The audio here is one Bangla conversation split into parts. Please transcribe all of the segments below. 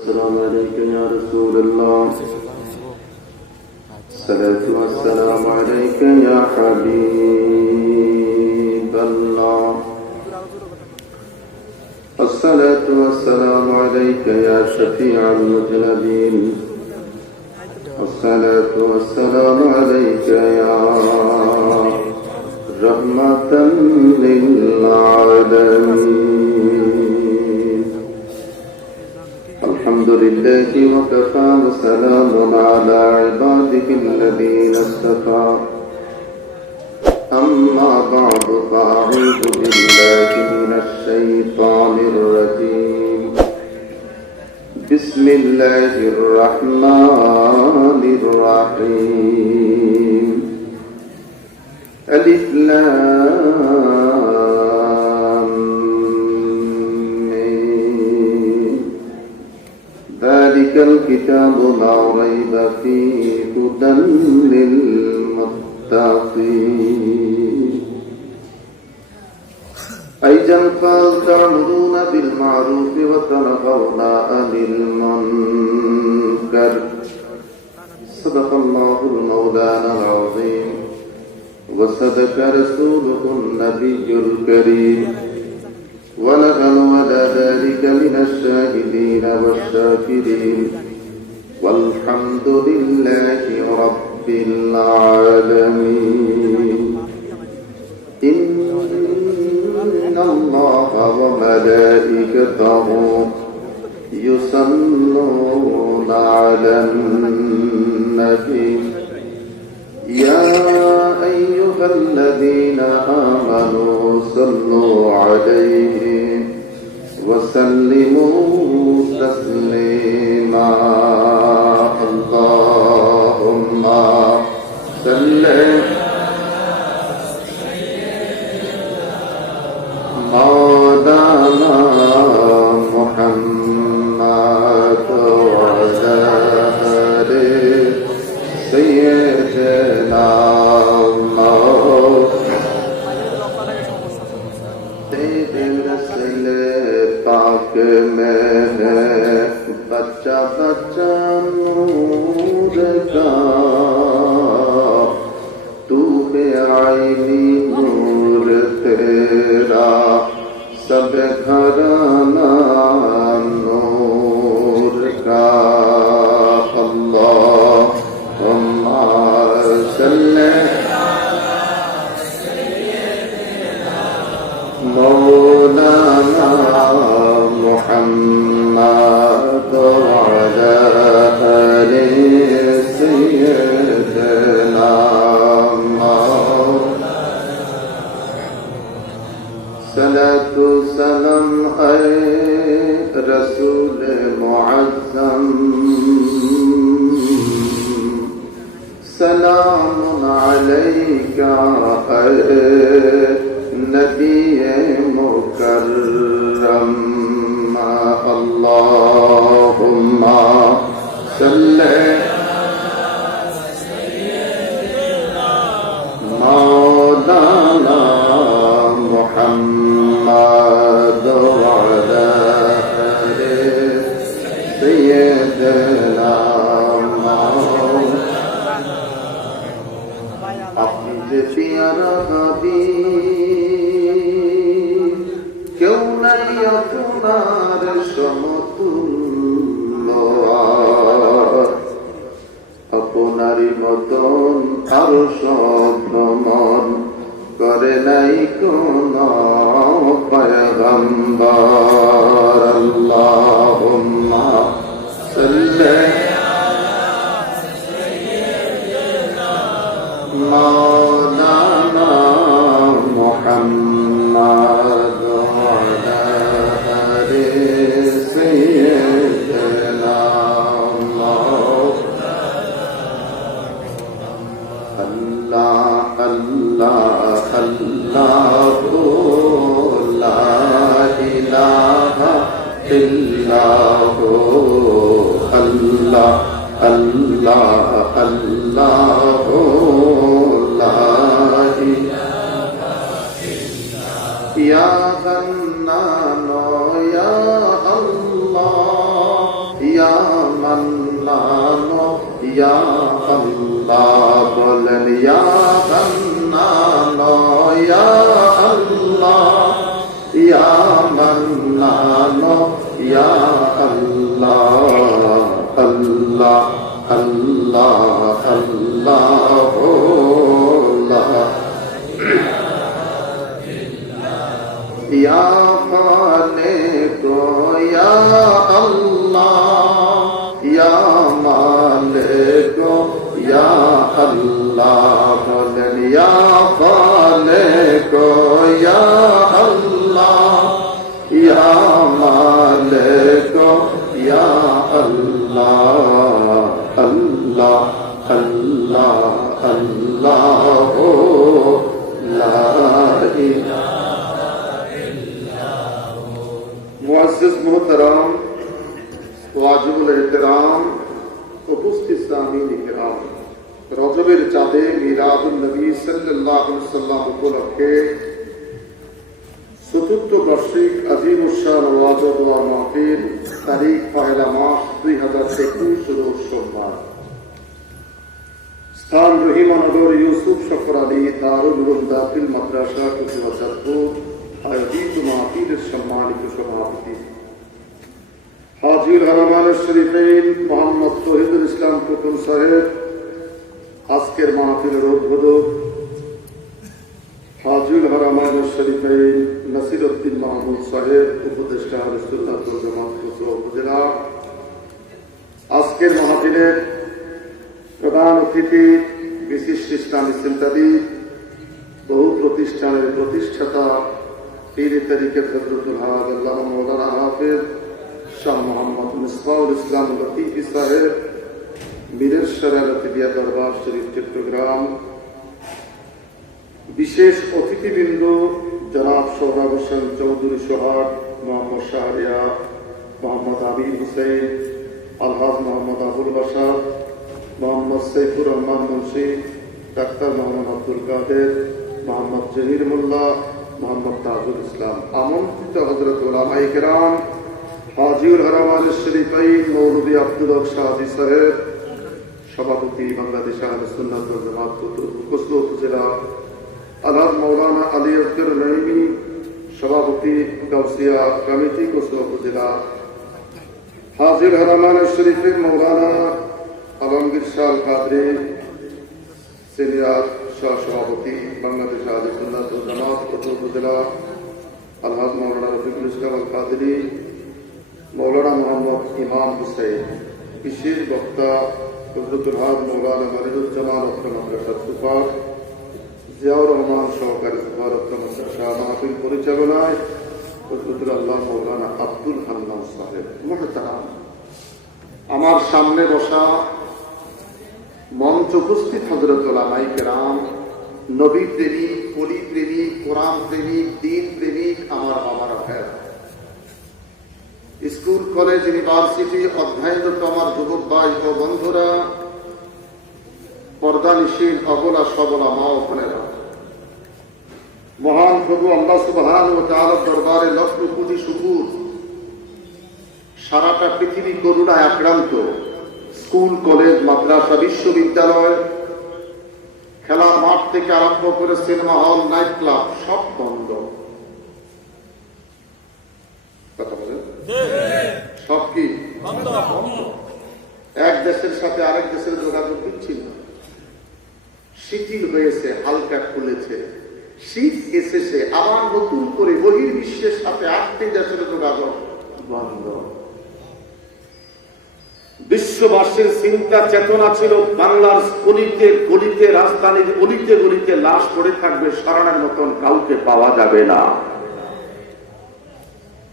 السلام عليك يا رسول الله. الصلاة والسلام عليك يا حبيب الله. الصلاة والسلام عليك يا شفيع المذنبين. الصلاة والسلام عليك يا رحمة للعالمين. الحمد لله وكفى وسلام على عباده الذين اصطفى. أما بعد فأعوذ بالله من الشيطان الرجيم. بسم الله الرحمن الرحيم. ألف لام ميم. ذلك الكتاب لا ريب فيه هدى للمتقين. أيضا تأمرون بالمعروف وتنهون عن المنكر. صدق الله المولانا العظيم وصدق رسوله النبي الكريم ونحن على ذلك من الشاهدين والشاكرين والحمد لله رب العالمين. إن الله وملائكته يصلون على النبي يا أيها الذين آمنوا صلوا عليه وسلموا تسليما. اللهم صل مولانا محمد وعلى آل سيدنا पाक में है बच्चा बच्चा नूर का, तू है आईनी नूर तेरा सब घराना नूर का। अल्लाहुम्मा सल्ली मौलाना मुहम्मद वअला आलि सय्यिदना सलातु सलाम है रसूल मुअज़्ज़म। सलाम अलैका नबी मुकर्रम। अल्लाहुम्मा सल्ली मौलाना मुहम्मद वअला आलि सय्यिदना। अपनी जे प्यारा हबीब क्यों नहीं আপনার সমতুল্য, আপনারই মতন আরো সব ভ্রমণ করে নাই কোন পয়গম্বর। আল্লাহুম্মা সাল্লি মাওলানা মুহাম্মদ ওয়ালা আলি সাইয়্যিদিনা। আল্লাহ আল্লাহ আল্লাহু লা ইলাহা ইল্লাহু। আল্লাহ আল্লাহ আল্লাহু লা ইলাহা ইল্লাহু। ইয়া হান্নান ইয়া আল্লাহ মান্নান ইয়া আল্লাহ বলেন ইয়া মান্নান ইয়া আল্লাহ ইয়া মান্নান ইয়া আল্লাহ আল্লাহ আল্লাহ আল্লাহ या खालिक या अल्लाह या मालिक या अल्लाह बोलें या खालिक या अल्लाह या मालिक या अल्लाह अल्लाह अल्लाह अल्लाह ला इलाहा मुअज़्ज़िज़ मोहतरम वाजिबुल एहतराम उपस्थित सामीन किराम रजबेर चाঁদে মিলাদুন নবী সাল্লাল্লাহু আলাইহি ওয়াসাল্লাম উপলক্ষে চতুর্থ বার্ষিক আজিম উশান ওয়াজ ও দোয়া মাহফিল তারিখ পহেলা মাস 2021 রোজ সোমবার স্থান রহিমানগর ইউসুফ শফর আলী দারুল উলুম দাখিল মাদ্রাসা কুতুবাচাঁদপুর আয়োজিত মাহফিলের সম্মানিত সভাপতি হাজির হারামান শরীফাইন মোহাম্মদ তৌহিদুল ইসলাম খোকন সাহেব, আজকের মাহফিলের উদ্বোধক হাজির হারামান শরীফাইন নাসিরউদ্দিন মাহমুদ সাহেব, উপদেষ্টা আহলে সুন্নাত ওয়াল জামাত কসবা উপজেলা, আজকের মাহফিলের প্রধান অতিথি বিশিষ্ট ইসলামী চিন্তাবিদ, বহু প্রতিষ্ঠানের প্রতিষ্ঠাতা পীর তরিকত হযরতুল হাজ আল্লামা মাওলানা হাফেজ শাহ মোহাম্মদ মিসবাহুল ইসলাম লতিফি সাহেব, মীরের শরা লতিফিয়া দরবার শরীফ চট্টগ্রাম, বিশেষ অতিথিবৃন্দ জনাব সোহরাব হোসেন চৌধুরী সোহাগ, মোহাম্মদ শাহরিয়া, মোহাম্মদ আবির হুসেন, আলহাজ মোহাম্মদ আবুল বাশার, মোহাম্মদ সৈফুর রহমান মুন্সি, ডাক্তার মোহাম্মদ আব্দুল কাদের, মোহাম্মদ জহির মোল্লা, মোহাম্মদ তাজুল ইসলাম, আমন্ত্রিত হযরত উলামায়ে কেরাম, হাজিউল হারামান শরীফাইন মৌলভী আব্দুল হক শাহী সাহেব, সভাপতি বাংলাদেশ আহলে সুন্নাত ওয়াল জামাত কসবা উপজেলা আলহাজ মাওলানা আলী আসগর নঈমী, সভাপতি গাউসিয়া কমিটি কসবা উপজেলা, হাজির হারামান শরীফের মৌলানা আলমগীর শাহ কাদরি সিনিয়র সহ-সভাপতি বাংলাদেশ আহলে সুন্নাত ওয়াল জামাত কসবা উপজেলা, আলহাজ মাওলানা রফিকুল ইসলাম আল কাদরি, মৌলানা মোহাম্মদ ইমাম হুসাইন, বিশেষ বক্তা হযরতুল হাজ মৌলানা মারিদুজ্জামান অত্র মাদ্রাসা সুপার, জিয়াউর রহমান সহকারী সুপার অত্র মাদ্রাসা, মাহফিল পরিচালনায় হযরতুল আল্লাহ মৌলানা আব্দুল হান্নান সাহেব। মুহতারাম, আমার সামনে বসা মঞ্চ উপস্থিত হযরত উলামায়ে কেরাম, নবী প্রেমিক, ওলি প্রেমিক, কোরআন প্রেমিক, দ্বীন প্রেমিক, আমার বাবারা ভাইয়েরা, স্কুল কলেজ ইউনিভার্সিটি অধ্যয়নরত আমার যুবক ভাই ও বন্ধুরা, পর্দানিশীল অবলা সবলা মা ও বোনেরা, মহান প্রভু আল্লাহ সুবহানাহু ওয়া তাআলার দরবারে লক্ষ কোটি শুকর, সারাটা পৃথিবী করুণায় আক্রান্ত, স্কুল কলেজ মাদ্রাসা বিশ্ববিদ্যালয়, খেলার মাঠ থেকে আরম্ভ করে সিনেমা হল, নাইট ক্লাব সব বন্ধ। কথা বলেন, সব কি এক দেশের সাথে আরেক দেশের যোগাযোগ বিচ্ছিন্ন, শিথিল হয়েছে, হালকা খুলেছে, শীত এসেছে, আবার নতুন করে বহির্বিশ্বের সাথে 8টি দেশের যোগাযোগ বন্ধ। বিশ্ববাসীর চিন্তা চেতনা ছিল বাংলার গলিতে গলিতে, রাজধানীর অলিতে গলিতে লাশ পড়ে থাকবে, সরানোর মতন কাউকে পাওয়া যাবে না।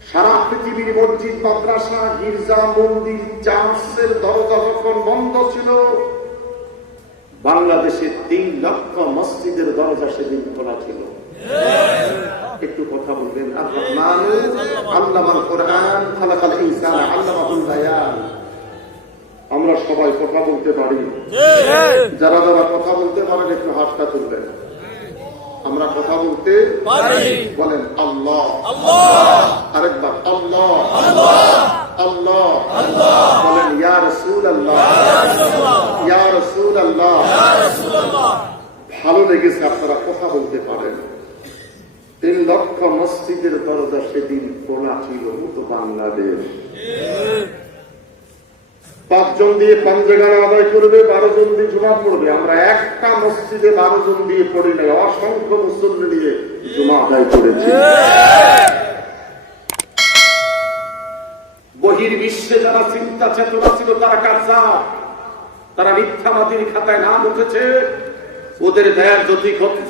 সারা পৃথিবীর মসজিদ, মাদ্রাসা, গির্জা, মন্দির, চার্চের দরজা যখন বন্ধ ছিল, বাংলাদেশে 3 লক্ষ মসজিদের দরজা সেদিন খোলা ছিল। একটু কথা বলবেন। আর-রহমানু আল্লামাল কোরআন খালাকাল ইনসানা আল্লামাহুল বায়ান। আমরা সবাই কথা বলতে পারি, যারা যারা কথা বলতে পারেন একটু হাতটা তুলবেন। আমরা কথা বলতে পারি, বলেন আল্লাহ আল্লাহ, আরেকবার আল্লাহ আল্লাহ আল্লাহ, বলেন ইয়া রাসূল ভালো লেগেছে আপনারা কথা বলতে পারেন। 3 লক্ষ মসজিদের দরজা সেদিন খোলা ছিল তো বাংলাদেশ। 5 জন দিয়ে পাঞ্জেগানা আদায় করবে, 12 জন দিয়ে জুমা পড়বে। আমরা একটা মসজিদে 12 জন দিয়ে পড়ি নাই, অসংখ্য মুসল্লি দিয়ে জুমা আদায় করেছি। বহির্বিশ্বে যারা চিন্তা চেতনা ছিল তারা কাজা, তারা মিথ্যাবাদীর খাতায় নাম উঠেছে। ওদের দেশ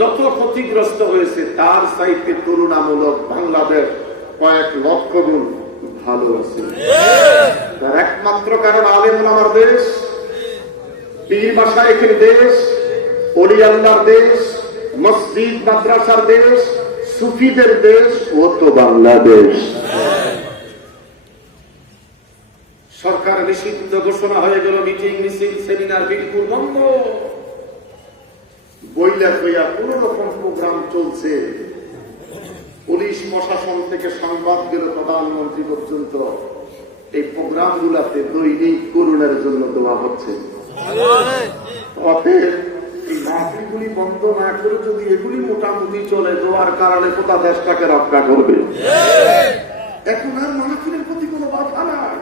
যত ক্ষতিগ্রস্ত হয়েছে তার চাইতে তুলনামূলক বাংলাদেশ কয়েক লক্ষ গুণ ভালো আছে। তার একমাত্র কারণ আলেম ওলামার দেশ, পীর মাশায়েখের দেশ, ওলি আল্লাহর দেশ, মসজিদ মাদ্রাসার দেশ, সুফিদের দেশ, ও তো বাংলাদেশ। সরকার নিষিদ্ধ ঘোষণা হয়ে গেল, মিটিং মিছিল সেমিনার বিলকুল বন্ধ। বইলা কইয়া কোন রকম প্রোগ্রাম চলছে, পুলিশ প্রশাসন থেকে সংবাদ গেল প্রধানমন্ত্রী পর্যন্ত। এই প্রোগ্রাম গুলাতে দৈনিক করুণার জন্য দেওয়া হচ্ছে। অতএব এই মাহফিলগুলি বন্ধ না করে যদি এগুলি মোটামুটি চলে, দেওয়ার কারণে কোথা দেশটাকে রক্ষা করবে। এখন আর মাহফিলের প্রতি কোনো বাধা নাই।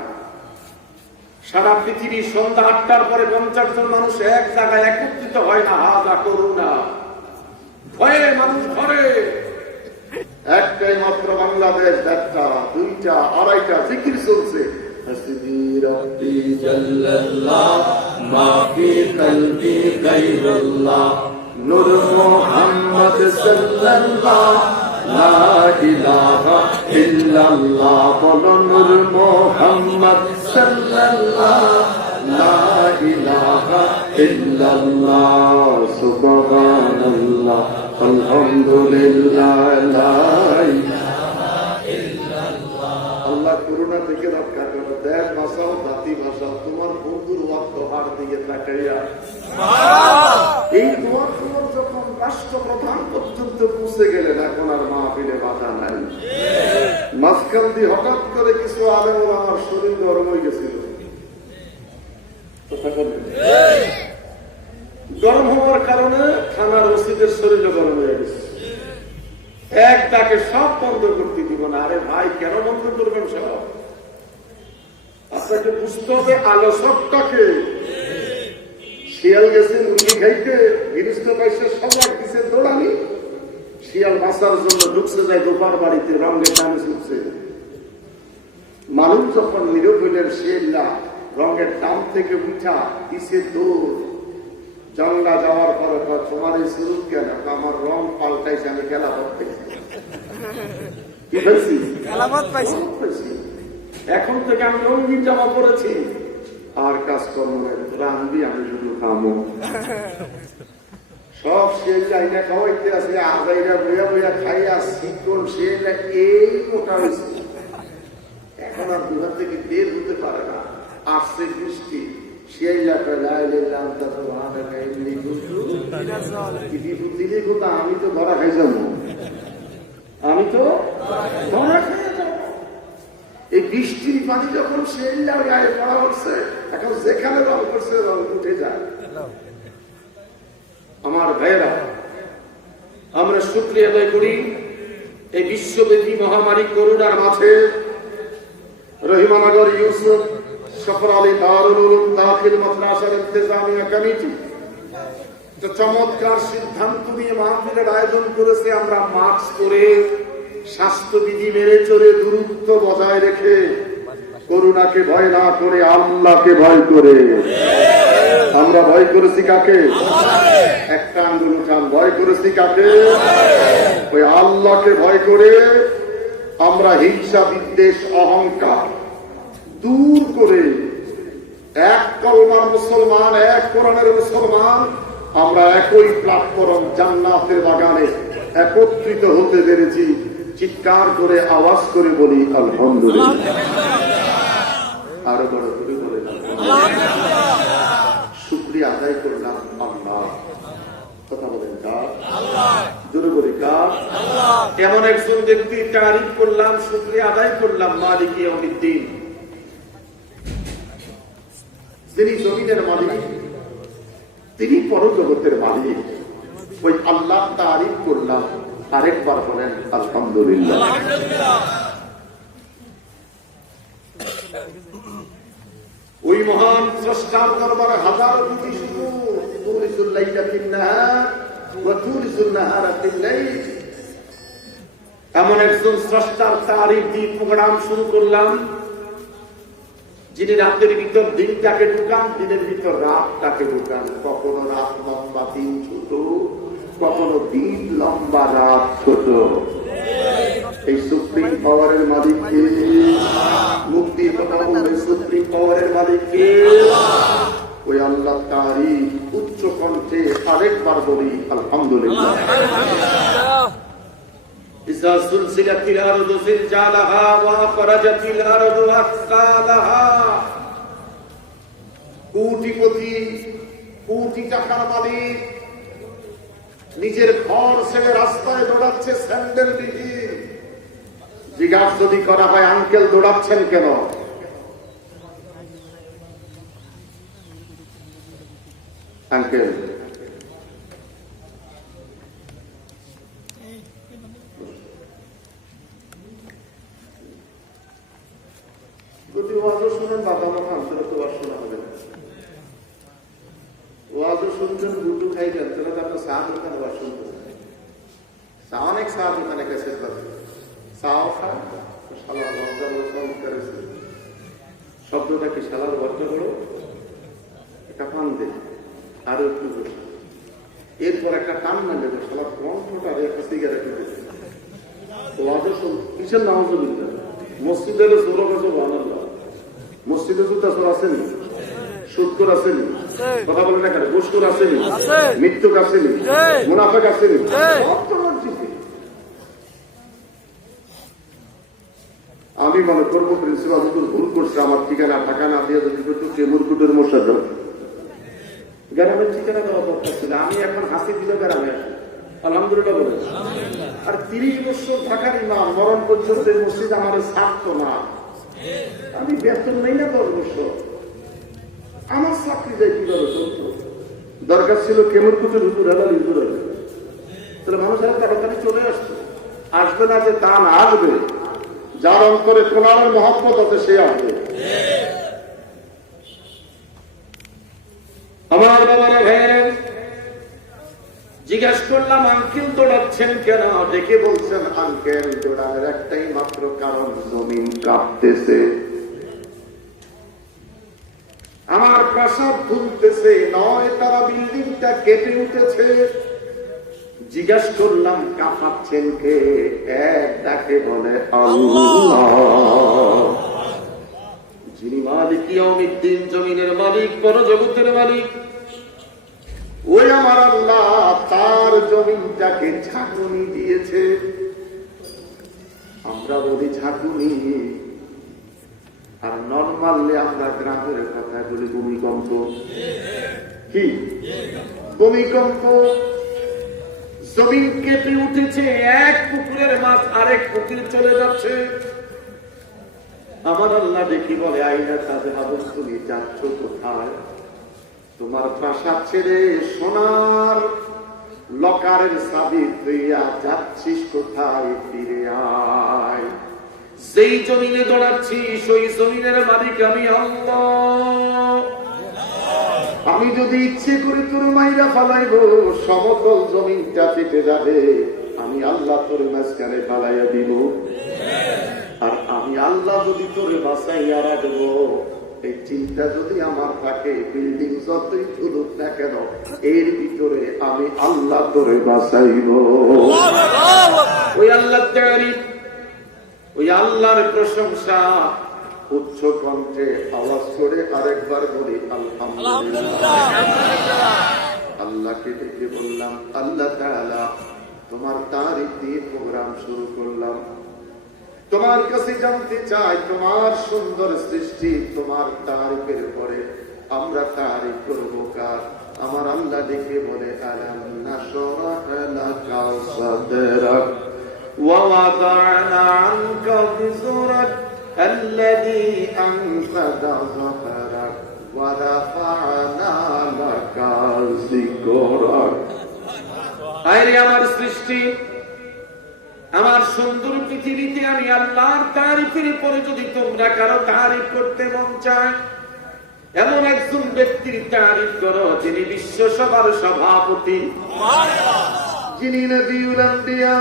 সারা পৃথিবী সন্ধ্যা 8টার পরে 50 জন মানুষ এক জায়গায় একত্রিত হয় না। হাজা করুণা, ভয়ে মানুষ ঘরে। একটাই মাত্র বাংলাদেশ, 1টা 2টা 2.5টা জিকির চলছে। হাসবি রাব্বি জাল্লাল্লাহ মা ফি কলবি গায়রুল্লাহ নূর মুহাম্মদ সাল্লাল্লাহ লা ইলাহা ইল্লাল্লাহ। বলো নূর মুহাম্মদ সাল্লাল্লাহ লা ইলাহা ইল্লাল্লাহ। সুবহানাল্লাহ আলহামদুলিল্লাহ লা ইলাহা ইল্লাল্লাহ। আল্লাহ করুণা থেকে রক্ষা করো। দেশ ভাষাও জাতি ভাষা তোমার বন্ধুর ওয়াক্ত হার দিকে তাকাইয়া এই দোয়া তোমার যখন রাষ্ট্রপ্রধান পর্যন্ত পৌঁছে গেলেন, এখন আর মাহফিলে বাধা নাই। মাঝখান দিয়ে হঠাৎ করে কিছু আলেম আমার শরীর গরম হয়ে গেছিল। গরম হওয়ার কারণে থানার ওসিদের শরীর গরম হয়ে গেছে। এক ডাকে সব বন্ধ করতে দিব না। আরে ভাই, কেন বন্ধ করবেন সব? আপনাকে বুঝতে হবে আলোচকটাকে। শিয়াল গেছে মুরগি খাইতে, গৃহস্থ পাইছে সজাগ দিছে দৌড়ানি। শিয়াল বাঁচার জন্য ঢুকছে যায় দোপার বাড়িতে, রঙের টানে ছুটছে। মানুষ যখন নীরব হইলেন, শিয়ালরা রঙের টান থেকে উঠা দিছে দৌড়। জঙ্গলা যাওয়ার পরে তোমার এই সুরুত কেন? আমার রং পাল্টাইছে, আমি খেলাপথ পেয়েছি। কি পেয়েছি? খেলাপথ পাইছি। এখন থেকে আমি রঙিন জামা পরেছি, আর কাজকর্ম রান্ধবি, আমি শুধু খামো। সব সে চাইনা খাওয়াইতে আছে, আজাইরা বইয়া বইয়া খাইয়া শিকল সে এই মোটা হয়েছে। এখন আর দুহার থেকে বের হতে পারে না। আসছে বৃষ্টি, আমি তো ধরা খাই যাবো, আমি তো ধরা খাই যাবো। এই বৃষ্টির পানি যখন শিয়াইলা গায়ে পড়া হচ্ছে, এখন যেখানে রং করছে রং উঠে যায়। আমার ভাইয়েরা, আমরা শুকরিয়া আদায় করি এই বিশ্বব্যাপী মহামারী করোনার মাঝে রহিমানগর ইউসুফ সফর আলী দারুল উলুম দাখিল মাদ্রাসার ইন্তেজামিয়া কমিটি চমৎকার সিদ্ধান্ত নিয়ে মাহফিলের আয়োজন করেছে। আমরা মাস্ক পরে, স্বাস্থ্যবিধি মেনে চলে, দূরত্ব বজায় রেখে, করোনাকে ভয় না করে আল্লাহকে ভয় করে। আমরা ভয় করেছি কাকে? একটা আঙ্গুল উঠান। ভয় করেছি কাকে? ওই আল্লাহকে ভয় করে আমরা হিংসা, বিদ্বেষ, অহংকার দূর করে এক কলমার মুসলমান, এক কোরআনের মুসলমান, আমরা একই প্ল্যাটফর্ম জান্নাতের বাগানে একত্রিত হতে পেরেছি। চিৎকার করে আওয়াজ করে বলি আলহামদুলিল্লাহ। আরো বড় করে বলে শুকরিয়া আদায় করলাম আল্লাহ। কথা বলেন কার? জোরে বলি কার? এমন একজন ব্যক্তির তারিফ করলাম, শুকরিয়া আদায় করলাম, মালিক ইয়াউমিদ্দিন, যিনি জমিনের মালিক, তিনি পরজগতের মালিক। ওই আল্লাহ তারিফ করলাম, আরেকবার বলেন আলহামদুলিল্লাহ। ওই মহান স্রষ্টার দরবারে হাজারো কোটি শুকর। তুলিসুল লাইলা ফিন নাহার ওয়া তুলিসুন নাহারা ফিল লাইল। এমন একজন স্রষ্টার তারিফ দিয়ে প্রোগ্রাম শুরু করলাম, যিনি রাতের ভিতর দিনটাকে ঢুকান, দিনের ভিতর রাতটাকে ঢুকান। কখনো রাত লম্বা দিন ছোট, কখনো দিন লম্বা রাত ছোট। এই সুপ্রিম পাওয়ারের মালিক কে? মুক্তির কথা বলে সুপ্রিম পাওয়ারের মালিক কে? ওই আল্লাহ তারিফ উচ্চ কণ্ঠে আরেকবার বলি আলহামদুলিল্লাহ। إذا سلسلت الأرض زلزالها وأخرجت الأرض أثقالها। কোটিপতি, কোটি টাকার মালিক নিজের ঘর ছেড়ে রাস্তায় দৌড়াচ্ছে স্যান্ডেল বিহীন। জিজ্ঞাসা যদি করা হয় আঙ্কেল দৌড়াচ্ছেন কেন, আঙ্কেল যদি ওয়াজও শুনেন বাদামও খান, তাহলে তো আর শোনা হবে না। ওয়াজও শুনছেন, গুটু খাইলেন, তাহলে তো আপনার চা দোকানে ওয়াজ শুনতেন। চা অনেক চা দোকানে গেছে, চাও খান, শালার লজ্জা বড় চমৎকার হয়েছে। শব্দটা কি? শালার লজ্জা বড়। একটা পান দে, আরো একটু বসে, এরপর একটা টান না দেবো, শালার কণ্ঠটা একটা সিগারেট দিয়েছে। ওয়াজও শুন, কিসের নামাজ বিদ্যা মসজিদের সোর কাছে বানাল্লাহ। মসজিদে জুতা সোর আসেনি, সুদকর আসেনি, কথা বলে না কেন, ঘুষখোর আসেনি, মৃত্যুক আসেনি, মুনাফেক আসেনি। আমি মনে করবো প্রিন্সিপাল ভুল করছে, আমার ঠিকানা টাকা না দিয়ে যদি মুরকুটের মশাদ গ্রামের ঠিকানা দেওয়া দরকার ছিল। আমি এখন হাসি দিলে গ্রামে আসি, আলহামদুলিল্লাহ বলে। আর 30 বছর ঢাকার ইমাম, মরণ পর্যন্ত মসজিদ আমার ছাড়তো না। আমি বেতন নেই না 10 বছর, আমার চাকরি যায় কিভাবে চলতো? দরকার ছিল কেমরকুটের হুজুর হেলাল হুজুর হলে, তাহলে মানুষ আর তাড়াতাড়ি চলে আসতো। আসবে না যে তা না, আসবে। যার অন্তরে কোরআনের মহব্বত আছে সে আসবে। আমার বাবারা ভাইয়েরা, জিজ্ঞাসা করলাম আঙ্কেল দৌড়াচ্ছেন কেন? ডেকে বলছেন আঙ্কেল দৌড়ানোর একটাই মাত্র কারণ, জমিন কাঁপতেছে, আমার প্রাসাদ ভুলতেছে, নয় তারা বিল্ডিংটা কেঁপে উঠেছে। জিজ্ঞাসা করলাম কাঁপাচ্ছেন কে? এক ডাকে বলে আল্লাহ, যিনি মালিক ইয়াউমিদ্দিন, জমিনের মালিক, পরজগতের মালিক। ওই আমার আল্লাহ তার জমিনটাকে ঝাঁকুনি দিয়েছে। আমরা বলি ঝাঁকুনি, আর নরমালি আমরা গ্রামের কথা বলি ভূমিকম্প। কি ভূমিকম্প? জমিন কেঁপে উঠেছে, এক পুকুরের মাছ আরেক পুকুরে চলে যাচ্ছে। আমার আল্লাহ দেখি বলে আইনা তাদের আবু, তুমি যাচ্ছ কোথায়? তোমার প্রাসাদ ছেড়ে সোনার লকারের চাবি তুইয়া যাচ্ছিস কোথায়? ফিরে আয়। যেই জমিনে দৌড়াচ্ছি সেই জমিনের মালিক আমি আল্লাহ। আমি যদি ইচ্ছে করে তোর মাইরা ফালাইব, সমতল জমিনটা ফেটে যাবে, আমি আল্লাহ তোর মাঝখানে ফালাইয়া দিব। আর আমি আল্লাহ যদি তোরে বাঁচাইয়া রাখবো, এই চিন্তা যদি আমার থাকে, বিল্ডিং যতই তুলুক না কেন, এর ভিতরে আমি আল্লাহ তোরে বাঁচাইব। ওই আল্লাহ তারিফ, ওই আল্লাহর প্রশংসা উচ্চ কণ্ঠে আওয়াজ করে আরেকবার বলি আলহামদুলিল্লাহ। আল্লাহকে ডেকে বললাম আল্লাহ তাআলা, তোমার তারিফ দিয়ে প্রোগ্রাম শুরু করলাম। তোমার কাছে জানতে চাই, তোমার সুন্দর সৃষ্টি, তোমার তারিফের পরে আমরা তারিফ করবো কার? আমার আল্লাহ দেখে বলে আলাম নাশরাহ লাকা সাদরাক ওয়া ওয়াদা'না আনকা বিজরাক আল্লাযী আনকাযা যাহরাক ওয়া রাফা'না লাকা যিকরাক। আসছি। আমার সুন্দর পৃথিবীতে আমি আল্লাহর তারিফের পরে যদি তোমরা কারো তারিফ করতে মন চায়, এমন একজন ব্যক্তির তারিফ করো যিনি বিশ্ব সভার সভাপতি, যিনি নবিউল আম্বিয়া,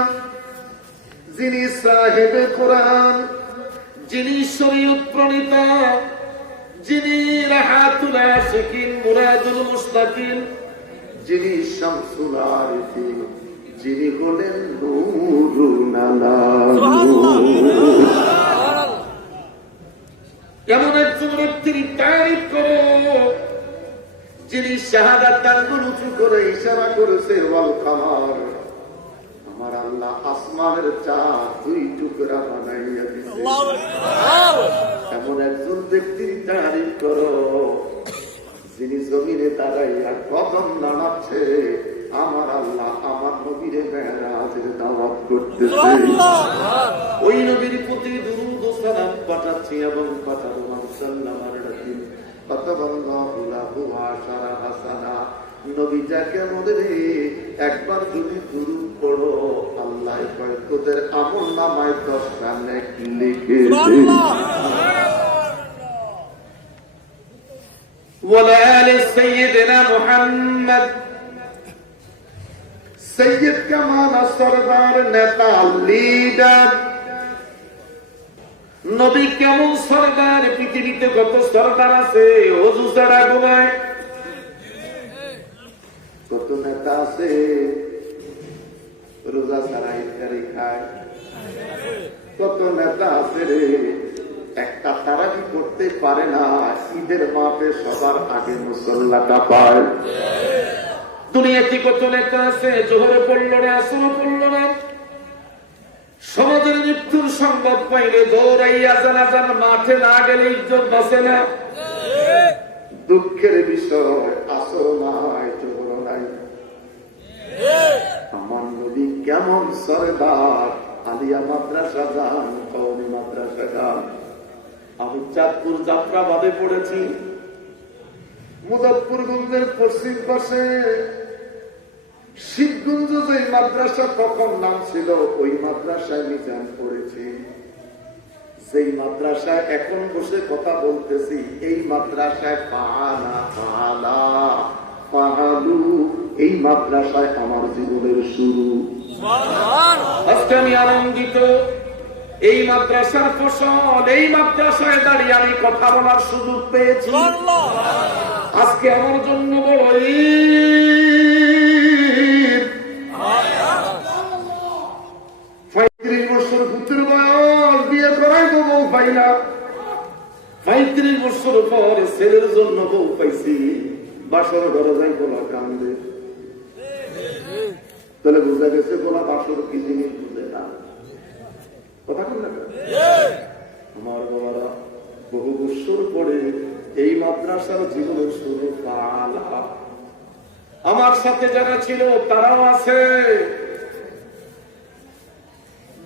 যিনি সাহেবে কোরআন, যিনি শরীয়ত প্রণেতা, যিনি রাহাতুল আশিকিন মুরাদুল মুস্তাকিন, যিনি শামসুল আরিফিন, যিনি হলেন নূরুন আলা নূর। এমন একজন ব্যক্তির তারিফ করো যিনি শাহাদাত আঙ্গুল উঁচু করে ইশারা করেছে ওয়াল কামার, আমার আল্লাহ আসমানের চাঁদ 2 টুকরা বানাইয়া দিয়েছে। এমন একজন ব্যক্তির তারিফ করো যিনি জমিনে দাঁড়াইয়া কদম নাড়াচ্ছে, আমার আল্লাহ আমার নবীরে মেরাজের দাওয়াত করতেছে। ওই নবীর প্রতি দুরূদ ও সালাম পাঠাচ্ছি এবং পাঠাবো সাল্লাল্লাহু আলাইহি কাতাবাল্লাহু লাহু আশারা হাসানা। নবী যাকে আমাদের একবার যদি দুরূদ পড়ো, আল্লাহ কয় তোদের আমলনামায় 10টা নেক লিখে দেন। ওয়ালা আলি সাইয়্যিদিনা মুহাম্মদ। সৈয়দ কা মানা সরদার, নেতা, লিডার। নবী কেমন সরদার? পৃথিবীতে কত সরদার আছে, ওযু ছাড়া ঘুমায়। কত নেতা আছে রোজা ছাড়া ইফতারি খায়। কত নেতা আছে রে একটা তারাবি করতে পারে না, ঈদের মাপে সবার আগে মুসল্লাটা পায়। দুনিয়াতে কত নেতা আছে, জোহরে পড়লো না, আসরে পড়লো না, সমাজের মৃত্যুর সংবাদ পাইলে দৌড়াইয়া জানাজার মাঠে না গেলে ইজ্জত বাঁচে না। দুঃখের বিষয় আসর নাই, জোহর নাই। আমার নবী কেমন সরদার, আলিয়া মাদ্রাসা যান, কওমি মাদ্রাসা যান। আমি চাঁদপুর যাত্রাবাদে পড়েছি। মুজাফফরগঞ্জের পশ্চিম পাশে শিবগঞ্জ যে মাদ্রাসা তখন নাম ছিল, ওই মাদ্রাসায় মিজান পড়েছি। সেই মাদ্রাসায় এখন বসে কথা বলতেছি, এই মাদ্রাসায় পাহালা পাহালা পাহালু, এই মাদ্রাসায় আমার জীবনের শুরু। আজকে আমি আনন্দিত, এই মাদ্রাসার ফসল, এই মাদ্রাসায় দাঁড়িয়ে আমি কথা বলার সুযোগ পেয়েছি। আজকে আমার জন্য বড় ঈদ। 35 বছর পুত্রের বয়স, বিয়ে করাই তো বউ পাই না। 35 বছর পর ছেলের জন্য বউ পাইছি, বাসর ঘরে যাই বলা কান্দে। তাহলে বোঝা গেছে বলা বাসর কি জিনিস বুঝে না। কথা বল না আমার বাবারা, বহু বছর পরে এই মাদ্রাসার জীবনের শুরু পালা। আমার সাথে যারা ছিল তারাও আছে,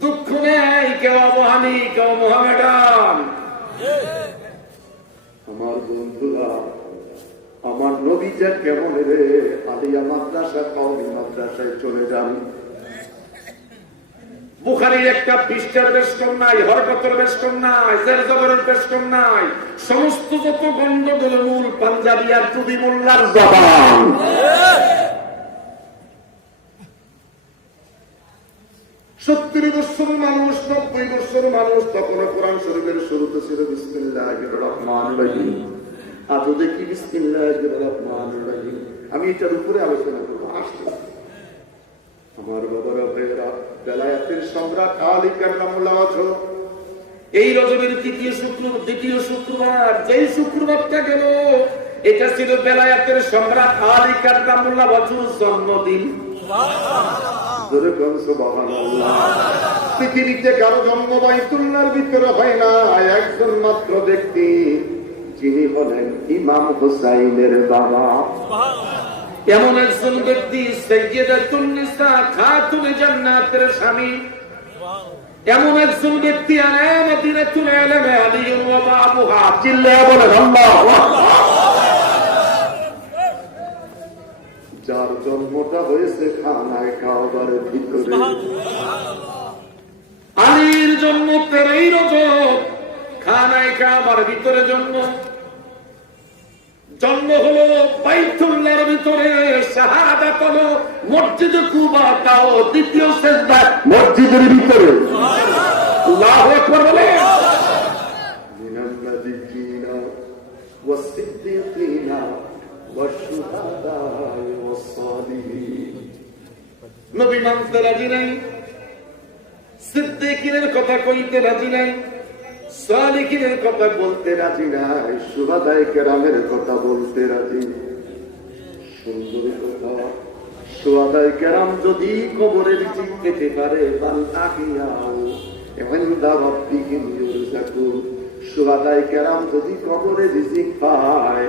দুঃখ নেই, কেউ অবহানি, কেউ মোহামেডান। আমার বন্ধুরা, আমার নবীটা কেমন রে, আলিয়া মাদ্রাসা কওমি মাদ্রাসায় চলে যান। বুখারীর একটা পৃষ্ঠার বেশ কম নাই, হরকতের বেশ কম নাই, জের জবরের বেশ কম নাই। সমস্ত যত গন্ডগোল মূল পাঞ্জাবি আর টুবি মোল্লার জবান। 70 বছর মানুষ, 90 বছর মানুষ, তখন কোরআন শরীফের শুরুতে ছিল বিসমিল্লাহির রহমানির রহিম। আজ দেখি বিসমিল্লাহির রহমানির রহিম। আমি এটার উপরে আলোচনা করবো আসতে। আমার বাবারা ভাইয়েরা, বেলায়েতের সম্রাট আলী কাররামুল্লাহ ওয়াজহু এই রজবের দ্বিতীয় শুক্রবার, যেই শুক্রবারটা গেল, এটা ছিল বেলায়েতের সম্রাট আলী কাররামুল্লাহ ওয়াজহুর জন্মদিন। পৃথিবীতে কারো জন্ম বাইতুল্লাহর ভিতরে হয় না, একজন মাত্র ব্যক্তি, যিনি হলেন ইমাম হুসাইনের বাবা। এমন একজন ব্যক্তি, সাইয়্যিদাতুন নিসা, খাতুনে জান্নাতের স্বামী। এমন একজন ব্যক্তি, আলামাতিনাতুল ইলমি, আলিয়্যুন ওয়া বাবুহা। চিল্লায়া বলেন আল্লাহু আকবার। যার জন্মটা হয়েছে খানা খানায় কাবার ভিতরে। আলীর জন্ম 13ই রজব, খানায় কাবার ভিতরে জন্ম। জন্ম হলো বাইতুল্লাহর ভিতরে, শাহাদাত হলো মসজিদে কুবা, তাও দ্বিতীয় সেজদা মসজিদের ভিতরে। আল্লাহু আকবার বলে। মিনান নাবিয়্যিনা ওয়াস-সিদ্দীকিনা ওয়াশ-শুহাদা'i ওয়াস-সালিহিন। নবী মানতে রাজি নাই, সিদ্দিকিনের কথা কইতে রাজি নাই, সালিহিনের কথা বলতে রাজি নাই, শুহাদায়ে কেরামের কথা বলতে রাজি। সুন্দরী কথা, শুহাদায়ে কেরাম যদি কবরে রিজিক পেতে পারে, বাল আহিয়াউ ইনদা রাব্বিহিম ইউরযাকুন। শুহাদায়ে কেরাম যদি কবরে রিজিক পায়,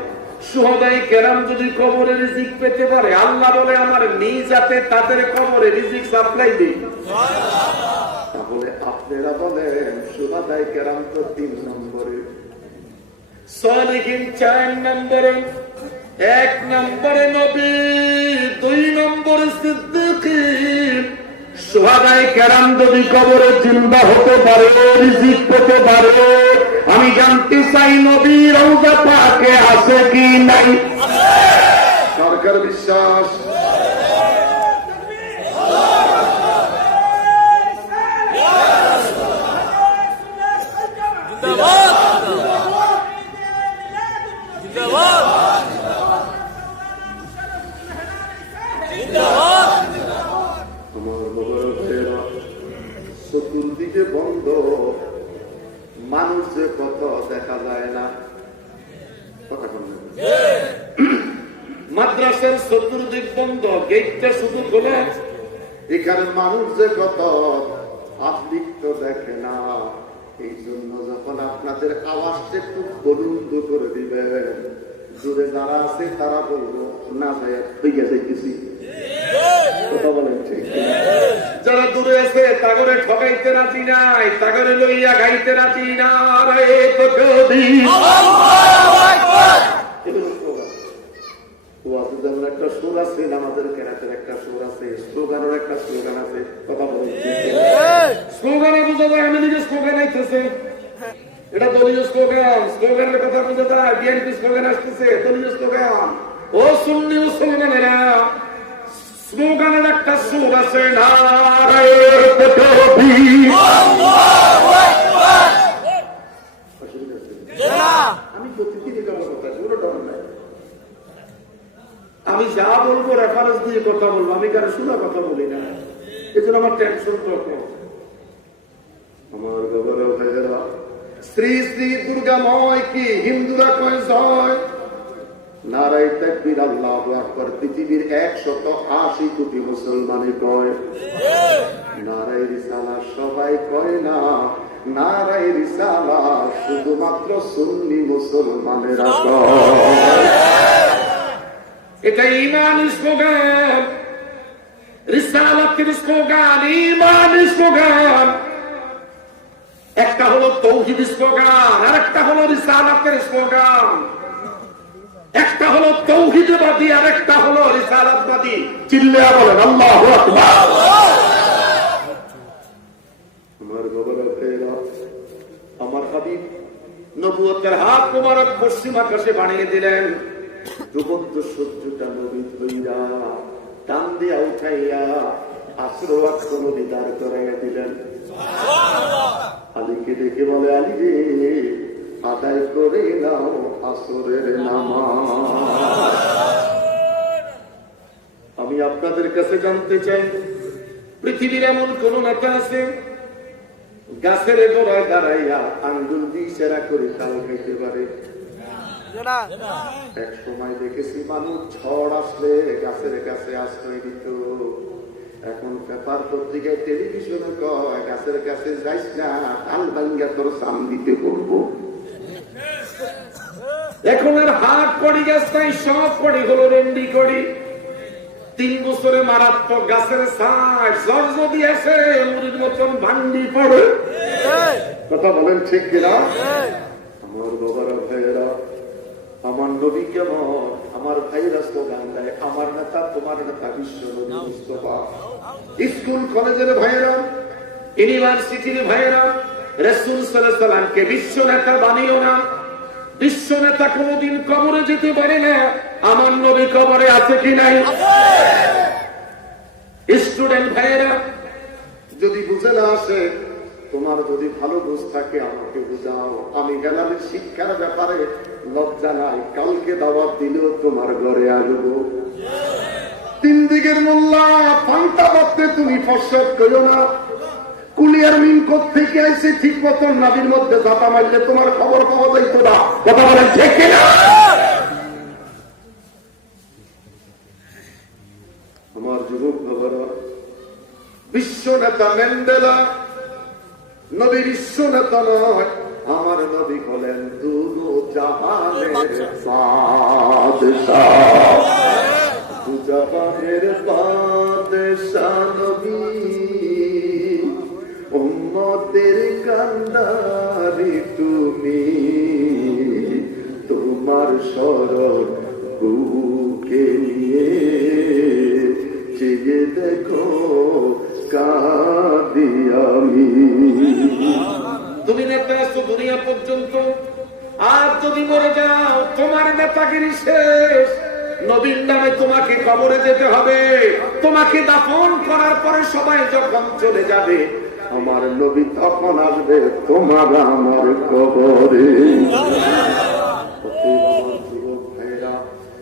শুহাদায়ে কেরাম যদি কবরে রিজিক পেতে পারে, আল্লাহ বলে আমার নিজাতে তাদের কবরে রিজিক সাপ্লাই দেই। তাহলে আপনারা বলেন শুহাদায়ে কেরাম তো 3 নম্বরে, সালিহিন 4 নম্বরে, 1 নম্বরে নবী, 2 নম্বরে সিদ্দিকিন। শুহাদায়ে কেরাম যদি কবরে জিন্দা হতে পারে, রিজিক পেতে পারে, আমি জানতে চাই নবী রওজা পাকে আছে কি নাই? সরকার বিশ্বাস। চতুর্দিকে বন্ধ, মানুষ যে কত দেখা যায় না। কথা বললেন মাদ্রাসার চতুর্দিক বন্ধ, গেটটা শুধু খোলা। এখানে মানুষ যে কত পাবলিক তো দেখে না। এই জন্য যখন আপনাদের আওয়াজটা একটু বলুন্দ করে দিবেন, দূরে যারা আছে তারা বলবো না যায় হইয়া যাইতেছি। কথা বলেন ঠিক? যারা দূরে আছে তাগরে ঠকাইতে রাজি নাই, তাগরে লইয়া গাইতে রাজি না। যেমন একটা সুর আছে, আমাদের কেরাতের একটা সুর আছে, স্লোগানের একটা স্লোগান আছে। কথা বলেন স্লোগানে বোঝা যায় আমি নিজে স্লোগান আইতেছে, এটা দলীয় স্লোগান। স্লোগানের কথা বোঝা যায় বিএনপি স্লোগান আসতেছে, দলীয় স্লোগান। ও সুন্নি মুসলমানেরা, স্লোগানের একটা সুর আছে, নারায়ে তাকবীর। আমি প্রতিদিন এটা কথা কোনো ডর নাই। আমি যা বলবো রেফারেন্স দিয়ে কথা বলবো, আমি কারো শোনা কথা বলি না। এই জন্য আমার টেনশন তো। আমার বাবারা ভাইয়েরা, শ্রী শ্রী দুর্গাময় কি হিন্দুরা কয় জয়। নারায়ে তাকবীর, আল্লাহু আকবার পৃথিবীর 180 কোটি মুসলমানে কয়। নারায়ে রিসালাত সবাই কয় না, নারায়ে রিসালাত শুধুমাত্র সুন্নি মুসলমানেরা কয়। এটা ইমানি স্লোগান, রিসালাতের স্লোগান, ইমানি স্লোগান। একটা হলো তৌহিদ স্লোগান, আর একটা হলো রিসালাতের স্লোগান। একটা হলো তৌহিদবাদী, আর একটা হলো রিসালাতবাদী। চিল্লায়া বলেন আল্লাহু আকবার। আমার বাবারা ভাইয়েরা, আমার হাবিব নবুয়তের হাত মোবারক পশ্চিম আকাশে বানিয়ে দিলেন। ডুবন্ত সূর্যটা নবী ধইরা টান দিয়া উঠাইয়া আশ্রবাক্ষ নদী দাঁড় করাইয়া দিলেন। আলীকে দেখে বলে, আলী রে আদায় করে নাও আসরের নামাজ। আমি আপনাদের কাছে জানতে চাই, পৃথিবীর এমন কোন নেতা আছে গাছের গোড়ায় দাঁড়াইয়া আঙ্গুল দিয়ে ইশারা করে তাল খাইতে পারে? এক সময় দেখেছি মানুষ ঝড় আসলে গাছের কাছে আশ্রয় দিত। এখন পেপার পত্রিকায় টেলিভিশনে কয় গাছের কাছে যাইস না, তাল ভাঙ্গা তোর সাম দিতে করবো। এখন আর হাত কড়ি গাছ নাই, সব কড়ি হলো রন্ডি কড়ি। 3 বছরে মারাত্মক গাছের ছাই, জ্বর যদি আসে মুড়ির মতন ভাঙ্গি পড়ে। কথা বলেন ঠিক কিনা? আমার বাবারা ভাইয়েরা, আমার নবী কেমন, আমার ভাইরা স্লোগান দেয়, আমার নেতা তোমার নেতা বিশ্ব নবী মুস্তাফা। স্কুল কলেজের ভাইয়েরা, ইউনিভার্সিটির ভাইয়েরা, রাসূল সাল্লাল্লাহু আলাইহি সাল্লামকে বিশ্ব নেতা বানিও না। বিশ্ব নেতা কোনদিন কবরে যেতে পারে না। আমার নবী কবরে আছে কি নাই? স্টুডেন্ট ভাইয়েরা, যদি বুঝে না আসে, তোমার যদি ভালো বুঝ থাকে আমাকে বুঝাও। আমি গেলামের শিক্ষার ব্যাপারে লজ্জা নাই, কালকে দাওয়াত দিলেও তোমার ঘরে আসবো। তিন দিকের মোল্লা পান্তা বাদতে তুমি ফসদ করো না। কুলিয়ার মিন থেকে আইসে ঠিক মতন নাবির মধ্যে জাতা মারলে তোমার খবর পাওয়া যাইতো না। কথা বলেন ঠিক কিনা? আমার যুবক বাবারা, বিশ্ব নেতা ম্যান্ডেলা নবী বিশ্ব নেতা নয়, আমার নবী হলেন দুনো জাহানের বাদশাহ। দু জাহানের বাদশাহ নবী, উম্মতের কান্ডারি তুমি। তোমার শরণ বুকে নিয়ে চেয়ে দেখো কাঁদি আমি। তুমি নেতা আছো দুনিয়া পর্যন্ত, আর যদি মরে যাও তোমার নেতাগিরি শেষ। নবীর নামে তোমাকে কবরে যেতে হবে। তোমাকে দাফন করার পরে সবাই যখন চলে যাবে, আমার নবী তখন আসবে তোমার আমার কবরে।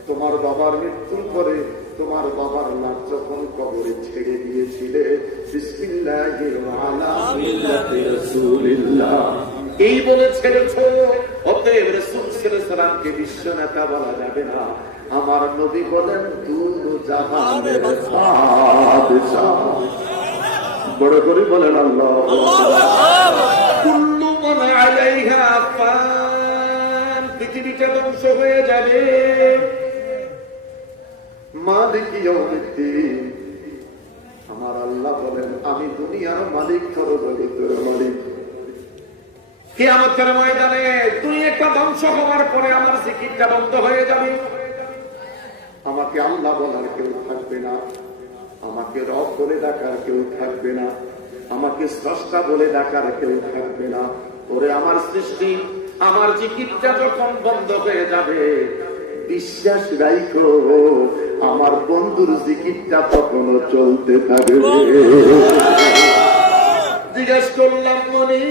তোমার বাবার মৃত্যুর পরে তোমার বাবার লাশ যখন কবরে ছেড়ে দিয়েছিলে, বিসমিল্লাহির আলা মিল্লাতি রাসূলিল্লাহ এই বলে ছেড়েছো। অতএব রাসূল সাল্লাল্লাহু আলাইহি সাল্লামকে বিশ্ব নেতা বলা যাবে না। আমার নবী বলেন দুনো জাহানের বাদশাহ। বড় করে বলেন আল্লাহু আকবার। কুল্লু মান আলাইহা ফান, পৃথিবীটা ধ্বংস হয়ে যাবে। মালিক ইয়াউমিদ্দিন, আমার আল্লাহ বলেন আমি দুনিয়ার মালিক, সর্বজগতের মালিক। কিয়ামতের ময়দানে দুনিয়াটা ধ্বংস হওয়ার পরে আমার জিকিরটা বন্ধ হয়ে যাবে। আমাকে আল্লাহ বলার কেউ থাকবে না, আমাকে রব বলে ডাকার কেউ থাকবে না, আমাকে স্রষ্টা বলে ডাকার কেউ থাকবে না। ওরে আমার সৃষ্টি, আমার জিকিরটা যখন বন্ধ হয়ে যাবে, বিশ্বাস রাখো আমার বন্ধুর জিকিরটা তখনও চলতে থাকবে। জিজ্ঞেস করলাম মনি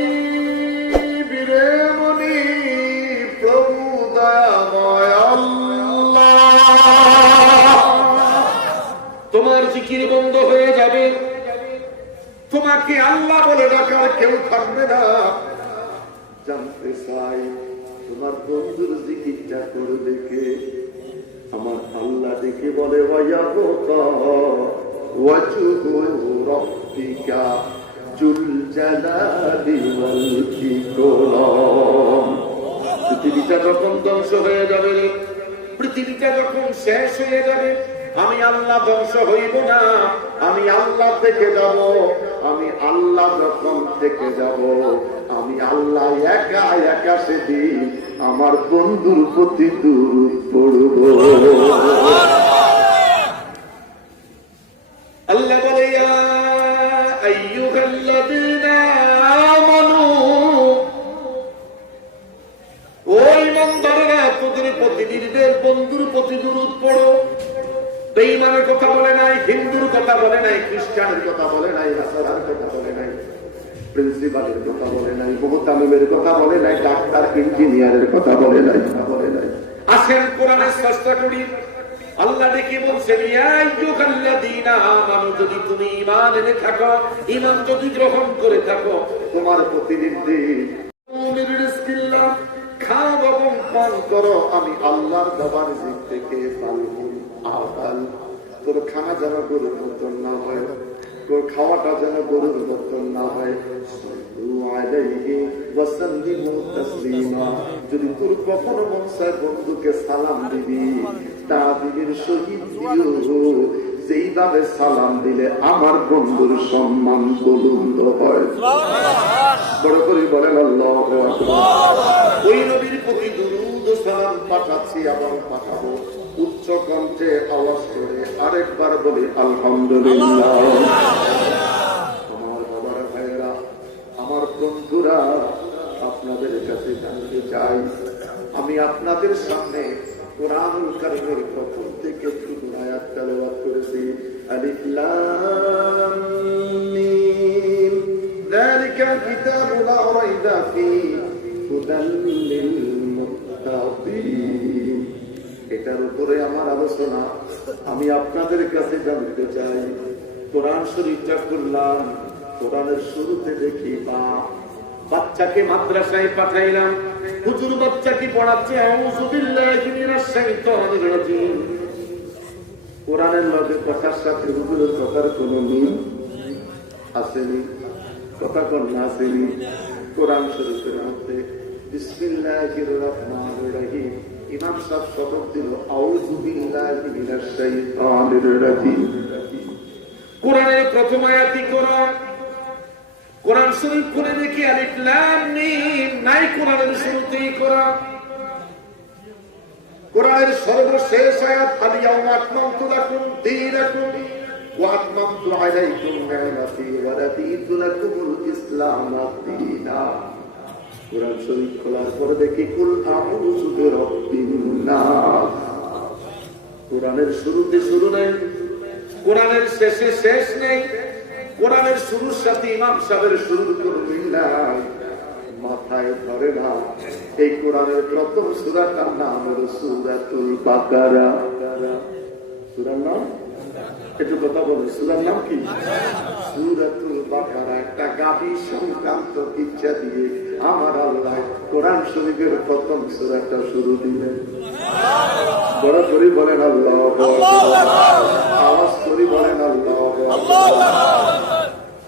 বীরে মনি, প্রভু দয়াময় আল্লাহ, তোমার জিকির বন্ধ হয়ে যাবে, তোমাকে আল্লাহ বলে ডাকার কেউ থাকবে না। জানতে চাই তোমার বন্ধুর জিকিরটা করবে কে? আমার আল্লাহ দেখে বলে পৃথিবীটা যখন ধ্বংস হয়ে যাবে, পৃথিবীটা যখন শেষ হয়ে যাবে, আমি আল্লাহ ধ্বংস হইব না, আমি আল্লাহ থেকে যাব। আমি আল্লাহ যখন থেকে যাব, আমি আল্লাহ একা একা সেদিন আমার বন্ধুর প্রতি দূর পড়ব। আল্লাহ বলে ইয়া আইয়ুহাল্লাযীনা আমানু, ওই ইমানদাররা তোদের প্রতি নিজেদের বন্ধুর প্রতি দরুদ পড়ো। বেঈমানের কথা বলে নাই, হিন্দুর কথা বলে নাই, খ্রিস্টানের কথা বলে নাই, নাসারার কথা বলে নাই, প্রিন্সিপালের কথা বলে নাই, মুহতামিমের কথা বলে নাই, ডাক্তার ইঞ্জিনিয়ারের কথা বলে নাই। আসেন কোরআনের চেষ্টা করি। আল্লাহ ডেকে বলছেন ইয়া আইয়ুহাল্লাযীনা আমানু, যদি তুমি ঈমান এনে থাকো, ঈমান যদি গ্রহণ করে থাকো, তোমার প্রতি নির্দেশ রিজকিল্লাহ, খাও এবং পান করো আমি আল্লাহর দেওয়ার রিজিক থেকে। তোর খানা যেন গরুর মতন না হয়, তোর খাওয়াটা যেন গরুর মতন না হয়। যদি তোর কখনো মন চায় বন্ধুকে সালাম দিবি, তা দিবির শহীদ দিও, যেইভাবে সালাম দিলে আমার বন্ধুর সম্মান বুলন্দ হয়। বড় করে বলেন আল্লাহু আকবার। ওই নবীর প্রতি দুরূদ ও সালাম পাঠাচ্ছি এবং পাঠাবো। উচ্চ কণ্ঠে আওয়াজ করে আরেকবার বলি আলহামদুলিল্লাহ। আমার বাবার ভাইয়েরা, আমার বন্ধুরা, আপনাদের কাছে জানতে চাই, আমি আপনাদের সামনে কোরআনুল কারীমের প্রথম থেকে শুরু আয়াত তেলাওয়াত করেছি। আলিফ লাম মিম যালিকা কিতাবু লা রাইবা ফীহি হুদাল লিল মুত্তাকিন। এটার উপরে আমার আলোচনা। আমি আপনাদের কাছে জানতে চাই, কোরআন শরীফটা করলাম, কোরআনের শুরুতে দেখি বাচ্চাকে মাদ্রাসায় পাঠাইলাম, হুজুর বাচ্চাকে পড়াচ্ছে আউযু বিল্লাহি মিনাশ শাইতানির রাজীম। কোরআনের লগে কথার সাথে হুজুরের কথার কোনো মিল আসেনি, কথা কোন আসেনি। কোরআন শরীফের মধ্যে বিসমিল্লাহির রহমানির রহিম, ইমাম সাহেব শতক দিল আউযু বিল্লাহি মিনাশ শাইতানির রাজীম। কোরআনের প্রথম আয়াতই কোরআন। কোরআন শরীফ খুলে দেখি আলিফ লাম মিম নাই, কোরআনের শুরুতেই কোরআন। কোরআনের সর্বশেষ আয়াত আল-ইয়াওমা আকমালতু লাকুম দীনাকুম ওয়া আতমামতু আলাইকুম নি'মাতি ওয়া রাদিতু লাকুমুল ইসলাম দীনা। কোরআন শরীফ খোলার পরে দেখি কুল আউযু বিরাব্বিন নাস। কোরআনের শুরুতে শুরু নেই, কোরআনের শেষে শেষ নেই, কোরআনের শুরুর সাথে ইমাম সাহেবের শুরুর কোনো মিল নাই, মাথায় ধরে না। এই কোরআনের প্রথম সূরাটার নাম হলো সূরাতুল বাকারা। সূরার নাম একটু কথা বলুন, সূরার নাম কি? সূরাতুল বাকারা। একটা গাভী সংক্রান্ত ইচ্ছা দিয়ে আমার আল্লাহ কোরআন শরীফের প্রথম সূরাটা শুরু দিলেন। বড় করে বলেন আল্লাহু আকবার, আওয়াজ করে বলেন আল্লাহু আকবার।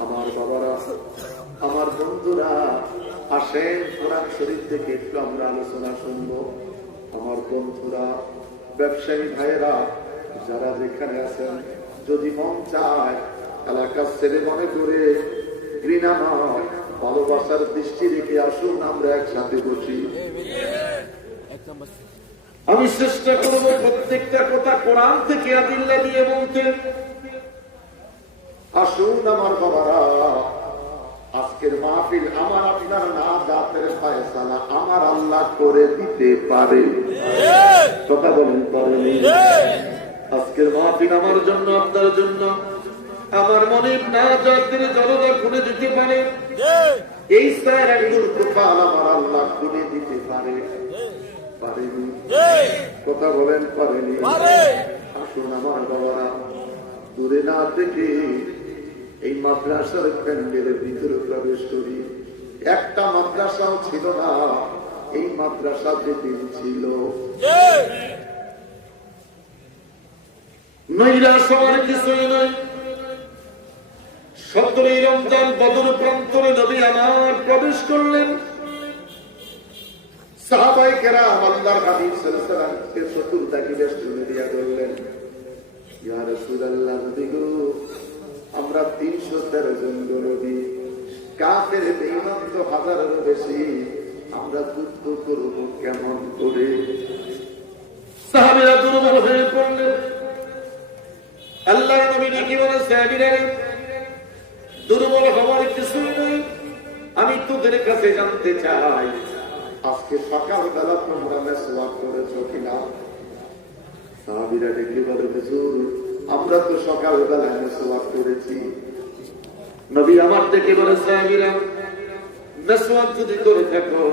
আমার বাবারা, আমার বন্ধুরা, আসেন কোরআন শরীফ থেকে একটু আমরা আলোচনা শুনবো। আমার বন্ধুরা, ব্যবসায়ী ভাইয়েরা, যারা যেখানে আছেন, যদি মন চায় এলাকার ছেলে মনে করে ঘৃণা নয়, ভালোবাসার দৃষ্টি রেখে আসুন আমরা একসাথে বসি। আমি চেষ্টা করব প্রত্যেকটা কথা কোরআন থেকে আদিল্লা দিয়ে বলতে। আসুন আমার বাবারা, আজকের মাহফিল আমার আপনার না জাতের ফয়সালা আমার আল্লাহ করে দিতে পারে। কথা বলেন পারেনি? আজকের মাহফিল আমার জন্য, আপনার জন্য, আমার মনে না জাতের জনতা খুলে দিতে পারে। এই স্যার একজন প্রফাল আমার আল্লাহ খুলে দিতে পারে। পারেনি? কথা বলেন পারেনি? আসুন আমার বাবারা, দূরে না থেকে এই মাদ্রাসার প্যান্ডেলের ভিতরে প্রবেশ করি। একটা মাদ্রাসাও ছিল না এই মাদ্রাসা যেদিন ছিল। নৈরাশ হওয়ার কিছুই নয়। 17ই রমজান বদর প্রান্তরে নবী আমার প্রবেশ করলেন। সাহাবায়ে কেরাম আল্লাহর হাবিব সাল্লাল্লাহু আলাইহি ওয়াসাল্লামকে চতুর্দিকে বেষ্টনী দিয়া বললেন, ইয়া রাসূলুল্লাহ, নবী গো, আমরা 313 জন নবী, কাফের বেঈমান তো হাজারেরও বেশি, আমরা যুদ্ধ করব কেমন করে? সাহাবীরা দুর্বল হয়ে পড়লেন। আল্লাহর নবী কি বলেন, সাহাবীরা দুর্বল হওয়ার কিছুই নেই। আমি তোদের কাছে জানতে চাই, আজকে সকালবেলা তোমরা মেসওয়াক করেছো কিনা? সাহাবীরা ডেকে বলে, হুজুর, আমরা তো সকালবেলা মেসওয়াক করেছি। নবী আমার ডেকে বলে, সাহাবীরা মেসওয়াক যদি করে থাকো,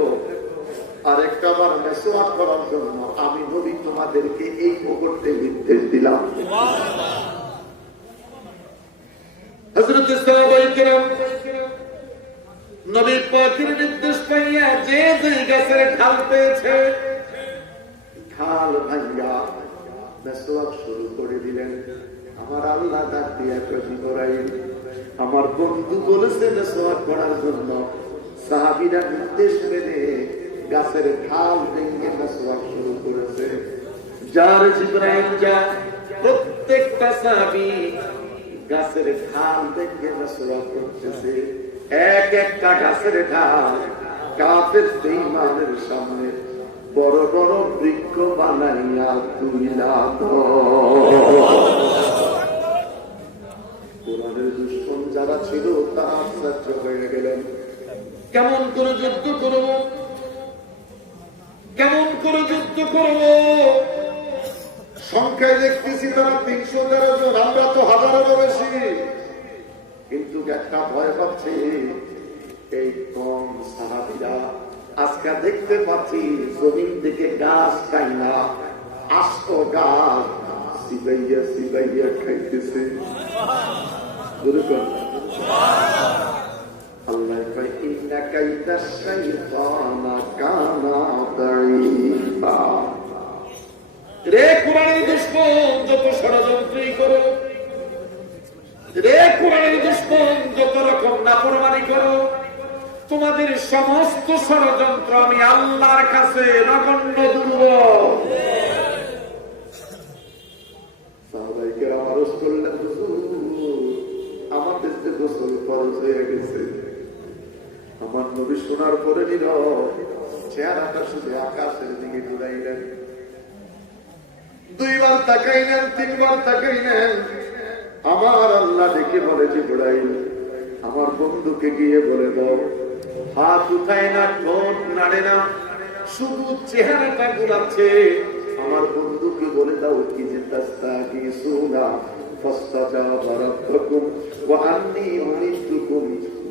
আর একটা বার মেসওয়াক করার জন্য আমি নবী তোমাদেরকে এই মুহূর্তে নির্দেশ দিলাম। হযরত সাহাবায়ে কেরাম নবী পাকের নির্দেশ পাইয়া যে যে গাছের ঢাল পেয়েছে, ঢাল ভাঙ্গা মেসওয়াক শুরু করে দিলেন। আমার আল্লাহ ডাক দিয়া কই, ইব্রাহিম, আমার বন্ধু বলেছে মেসওয়াক করার জন্য। সাহাবীরা নির্দেশ মেনে গাছের ঢাল ভেঙে মেসওয়াক শুরু করেছে। যার ইব্রাহিম যা, প্রত্যেকটা সাহাবী গাছের ঢাল দেখে নসরা করতেছে, এক একটা গাছের ঢাল কাফের বেঈমানের সামনে বড় বড় বৃক্ষ বানাইয়া তুইলা কোরআনের দুশমন যারা ছিল তারা আশ্চর্য হয়ে গেলেন। কেমন করে যুদ্ধ করব, কেমন করে যুদ্ধ করব? সংখ্যায় দেখতেছি তারা 313 জন, আমরা তো হাজারেরও বেশি। কিন্তু একটা ভয় পাচ্ছে, এই কম সাহাবীরা আজকে দেখতে পাচ্ছি জমিন থেকে গাছ খাই না, আস্ত গাছ সিবাইয়া সিবাইয়া খাইতেছে। আল্লাহ কয় ইন্না কাইদা শাইতানা কানা দাঈফা। রে কোরআনের দুশমন যত ষড়যন্ত্রই করো, রে কোরআনের দুশমন যত রকম নাফরমানি করো, তোমাদের সমস্ত ষড়যন্ত্র আমি আল্লাহর কাছে নগণ্য দুর্বল। সাহাবায়ে কেরাম আরজ করলেন, হুজুর আমাদের যে গোসল ফরজ হয়ে গেছে। আমার নবী শোনার পরে নীরব, চেহারাটা শুধু আকাশের দিকে ঘুরাইলেন, 2 বার তাকাইলেন, 3 বার তাকাইলেন। আমার আল্লাহ দেখে বলে, জিবরাইল আমার বন্ধুকে গিয়ে বলে দাও, হাত উঠায় না, ঠোঁট নাড়ে না, শুধু চেহারাটা ঘুরাচ্ছে। আমার বন্ধুকে বলে দাও কি যে তাস্তাগিসুনা ফাস্তাজাবা রাব্বুকুম ওয়া আন্নী উমিতুকুম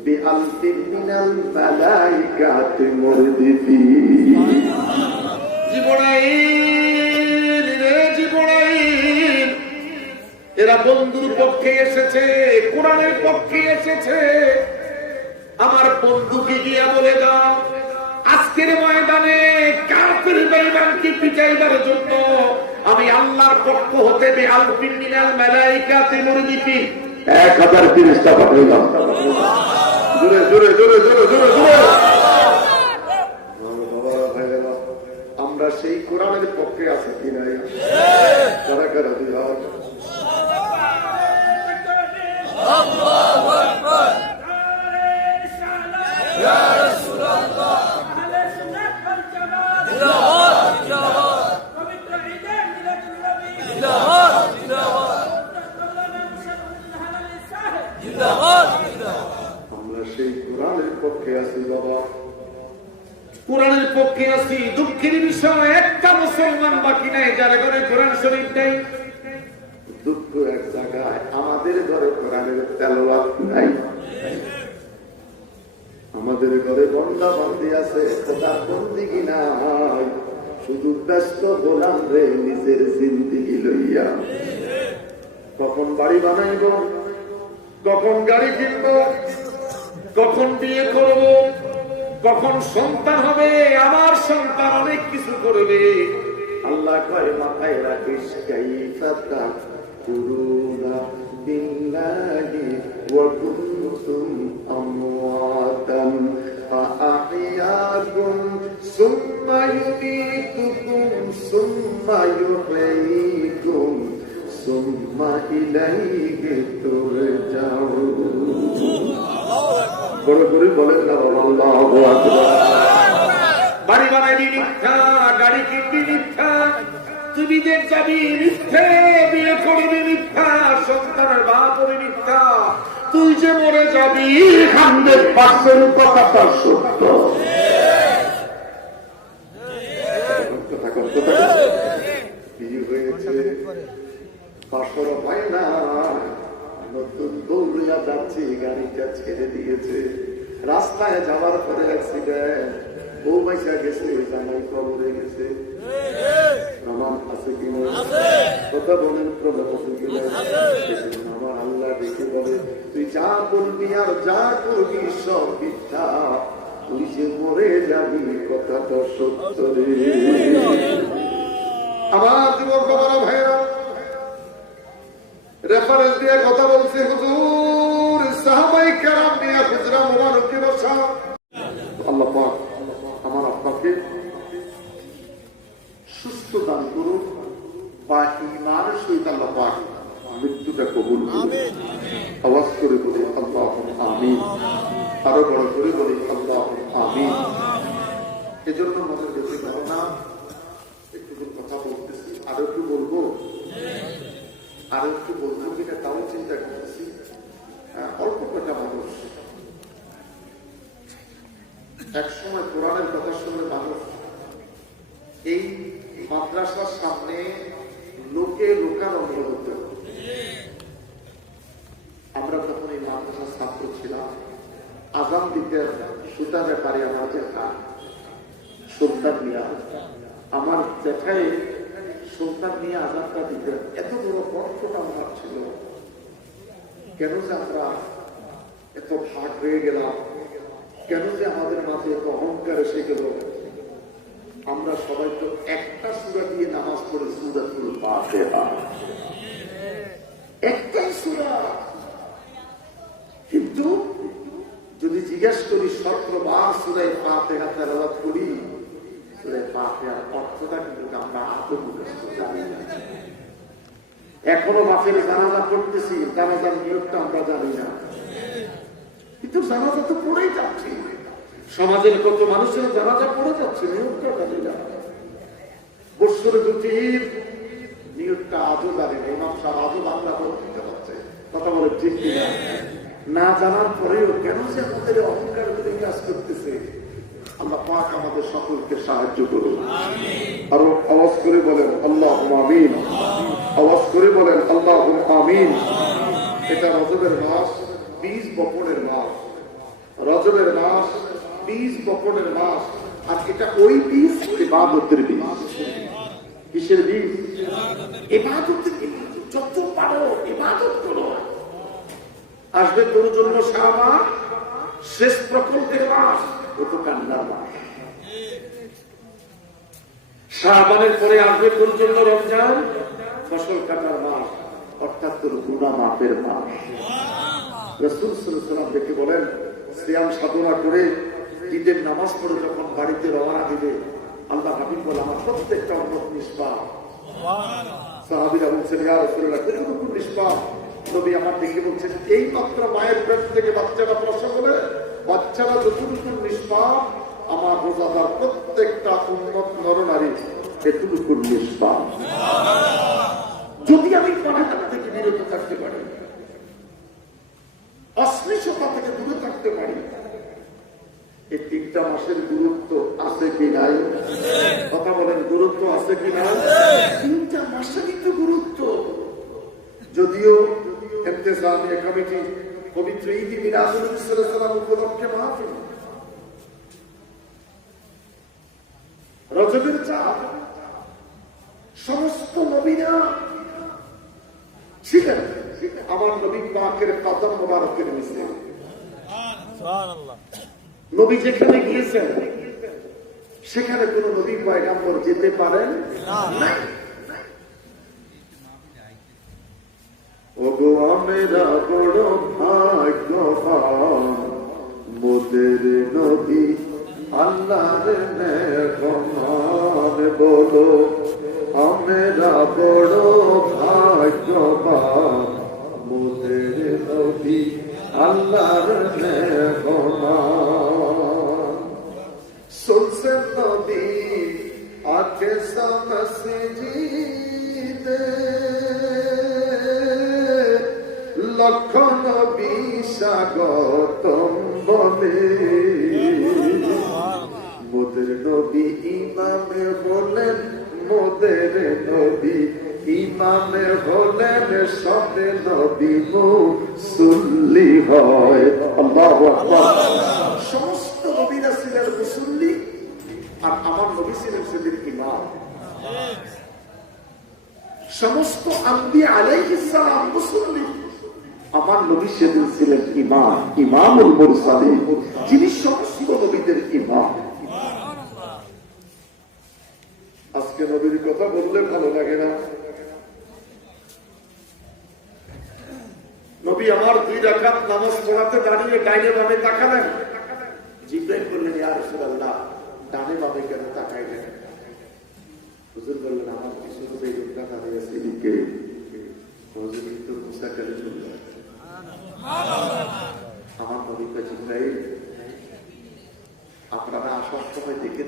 বিআলফিন মিনাল মালাইকাতি মুরদিফিন। জিবরাইল রে জিবরাইল, এরা বন্ধুর পক্ষে এসেছে, কোরআনের পক্ষে এসেছে। আমার বন্ধুকে গিয়ে বলে দাও, আজকের ময়দানে কাফির বেঈমানকে পিটাইবার জন্য আমি আল্লাহর পক্ষ হতে বিআলফিন মিনাল মালাইকাতি মুরদিফিন 1000 ফেরেশতা পাঠাইলাম। জোরে জোরে জোরে জোরে জোরে জোরে। আমরা সেই কোরআনের পক্ষে আছি কি নাই? কারা কারা দুই হাত। আল্লাহু আকবার। ইয়া রাসূলুল্লাহ আহলে সুন্নাত ওয়াল জামাত জিন্দাবাদ জিন্দাবাদ। পবিত্র ঈদে মিলাদুন নবী জিন্দাবাদ জিন্দাবাদ। জিন্দাবাদ জিন্দাবাদ। আমরা সেই কোরআনের পক্ষে আছি বাবা, কোরআনের পক্ষে আছি। দুঃখের বিষয় একটা মুসলমান বাকি নাই যার ঘরে কোরআন শরীফ নেই। দুঃখ এক জায়গায়, আমাদের ঘরে কোরআনের তেলাওয়াত নাই। আমাদের ঘরে বন্দা বান্দি আছে, খোদার বন্দিগি নাই, শুধু ব্যস্ত গোলাম রে নিজের জিন্দেগি লইয়া। কখন বাড়ি বানাইব, কখন গাড়ি কিনব, কখন বিয়ে করব, কখন সন্তান হবে, আমার সন্তান অনেক কিছু করবে। আল্লাহ কয় মাথায় রাখিস কাইফা তাকুরুনা বিল্লাহি ওয়া কুনতুম আমওয়াতান ফাআহইয়াকুম সুম্মা ইউমীতুকুম সুম্মা ইউহয়ীকুম সুম্মা ইলাইহি তুরজাউন। বড় করে বলেন না আল্লাহু আকবার। বাড়ি বানাবি মিথ্যা, গাড়ি কিনবি মিথ্যা, তুমি দেখ যাবি মিথ্যে, বিয়ে করবি মিথ্যা, সন্তানের বাপ হবে মিথ্যা, তুই যে মরে যাবি 100% কথাটা সত্য। বিয়ে হয়েছে, বাসর হয় না, নতুন দৌড়িয়া যাচ্ছি, গাড়িটা ছেড়ে দিয়েছে, রাস্তায় যাওয়ার পরে অ্যাক্সিডেন্ট, বউ বাইসা গেছে, জামাই কবরে গেছে। প্রমাণ আছে কিনা? কথা বলেন, প্রমাণ আছে কিনা? আমার আল্লাহ দেখে বলে, তুই যা বলবি আর যা করবি সব মিথ্যা, তুই যে মরে যাবি কথাটা সত্য রে। আমার যুবক বাবারা ভাইরা, রেফারেন্স দিয়ে কথা বলছে, হুজুর সাহাবায়ে কেরাম নিয়ে হুজরা মোবারকে বসা। আল্লাহ পাক আমার আপনাকে সুস্থ দান করুন বা ঈমান সহিত আল্লাহ পাক মৃত্যুটা কবুল করুন। আওয়াজ করে বলি আল্লাহুম্মা আমিন। আরো বড় করে বলি আল্লাহুম্মা আমিন। এজন্য মনের বেশি ধারণা একটু কথা বলতেছি, আরো একটু বলবো, আরো একটু বলবো কিনা তাও চিন্তা করতেছি। অল্প কটা মানুষ একসময় কোরআনের কথা শুনে মানুষ এই মাদ্রাসার সামনে লোকে লোকারণ্য হতো। আমরা তখন এই মাদ্রাসার ছাত্র ছিলাম। আজান দিতে সুতা ব্যাপারে আমার জ্যাঠা সন্তান নিয়ে, আমার জ্যাঠাই সন্তান নিয়ে আজানটা দিতে এত বড় কষ্টটা আমার ছিল। কেন যে আমরা এত ভাগ হয়ে গেলাম, কেন যে আমাদের মাঝে এত অহংকার এসে গেল। আমরা সবাই তো একটা সূরা দিয়ে নামাজ পড়ে, সূরাতুল ফাতিহা, একটাই সূরা। কিন্তু যদি জিজ্ঞেস করি 17 বার সূরা ফাতিহা তেলাওয়াত করি, সূরা ফাতিহার অর্থটা কিন্তু আমরা আদৌ মুখস্থ জানি না। এখনো মাফের জানাজা পড়তেছি, জানাজার নিয়মটা আমরা জানি না, কিন্তু জানাজা তো পড়েই যাচ্ছি। সমাজের কত মানুষের জানাজা পড়ে যাচ্ছে, নিয়মটা জানি না। বৎসরে দুটি ঈদ, নিয়মটা আজও জানি না। ইমাম সাহেব আজও বাংলা বলতে পারছে, কথা বলে ঠিক কিনা? না জানার পরেও কেন যে আমাদের অহংকার করে কাজ করতেছে। আল্লাহ পাক আমাদের সকলকে সাহায্য করুন। আরো আওয়াজ করে বলেন আল্লাহুম্মা আমিন। আওয়াজ করে বলেন আল্লাহুম্মা আমিন। এটা রজবের মাস, বীজ বপনের মাস। রজবের মাস, বীজ বপনের মাস। আর এটা ওই বীজ, ইবাদতের বীজ। কিসের বীজ? ইবাদতের বীজ। যত পারো ইবাদত করো। আসবে তোর জন্য শাবান, শেষ প্রকল্পের মাস, ও তো কান্নার মাস। শাবানের পরে আসবে তোর জন্য রমজান, ফসল কাটার মাস, অর্থাৎ তোর গুনাহ মাফের মাস। রাসূল সাল্লাল্লাহু আলাইহি ওয়াসাল্লাম দেখে বলেন, সিয়াম সাধনা করে ঈদের নামাজ পড়ে যখন বাড়িতে রওনা দিবে, আল্লাহ হাবিব বলে আমার প্রত্যেকটা উম্মত নিষ্পাপ। সাহাবীরা বলছেন ইয়া রাসূলুল্লাহ কতটুকু নিষ্পাপ? নবী আমার দেখে বলছেন এই মাত্র মায়ের পেট থেকে বাচ্চারা প্রসব হলে বাচ্চারা যতটুকু নিষ্পাপ, আমার রোজাদার প্রত্যেকটা উম্মত নরনারী এতটুকু নিষ্পাপ। যদি আমি পানাহার থেকে বিরত থাকতে পারি, অশ্লীলতা থেকে দূরে থাকতে পারি, এই 3টা মাসের গুরুত্ব আছে কি নাই? কথা বলেন, গুরুত্ব আছে কি নাই? 3টা মাসেরই তো গুরুত্ব। যদিও ইন্তেজামিয়া কমিটি পবিত্র ঈদ মিলাদুন নবী সাল্লাল্লাহু আলাইহি ওয়াসাল্লাম উপলক্ষে মাহফিল, রজবের চাঁদ, সমস্ত নবীরা ছিলেন আমার নবী পাকের কদম মোবারকের নিচে। সুবহানাল্লাহ। নবী যেখানে গিয়েছেন সেখানে কোন নবী পয়গম্বর যেতে পারেন না। ওগো আমরা বড় ভাগ্যবান, মোদের নবী আল্লাহর মেহমান। বলো আমরা বড় ভাগ্যবান, মোদের নবী আল্লাহর মেহমান। সুনছে নবী আকে মসজিদে, লক্ষ নবী স্বাগতম বলে। মোদের নবী ইমামে হলেন, মোদের নবী ইমামে হলেন, সাথে নবী মুসল্লি হয়। আল্লাহু আকবার। সমস্ত নবীরা ছিলেন মুসল্লি, আর আমার নবী ছিলেন সেদিন ইমাম। সমস্ত আম্বিয়া আলাইহিস সালাম মুসল্লি, আমার নবী সেদিন ছিলেন ইমাম, ইমামুল মুরসালিন, যিনি সমস্ত নবীদের ইমাম। আজকে নবীর কথা বললে ভালো লাগে না? নবী আমার 2 রাকাত নামাজ পড়াতে দাঁড়িয়ে ডাইনে বামে তাকালেন। জিবরাইল বললেন ইয়া রাসূলুল্লাহ ডানে বামে কেন তাকাইলেন? হুজুর বললেন আমার কিছু নবী দাঁড়িয়ে আছে,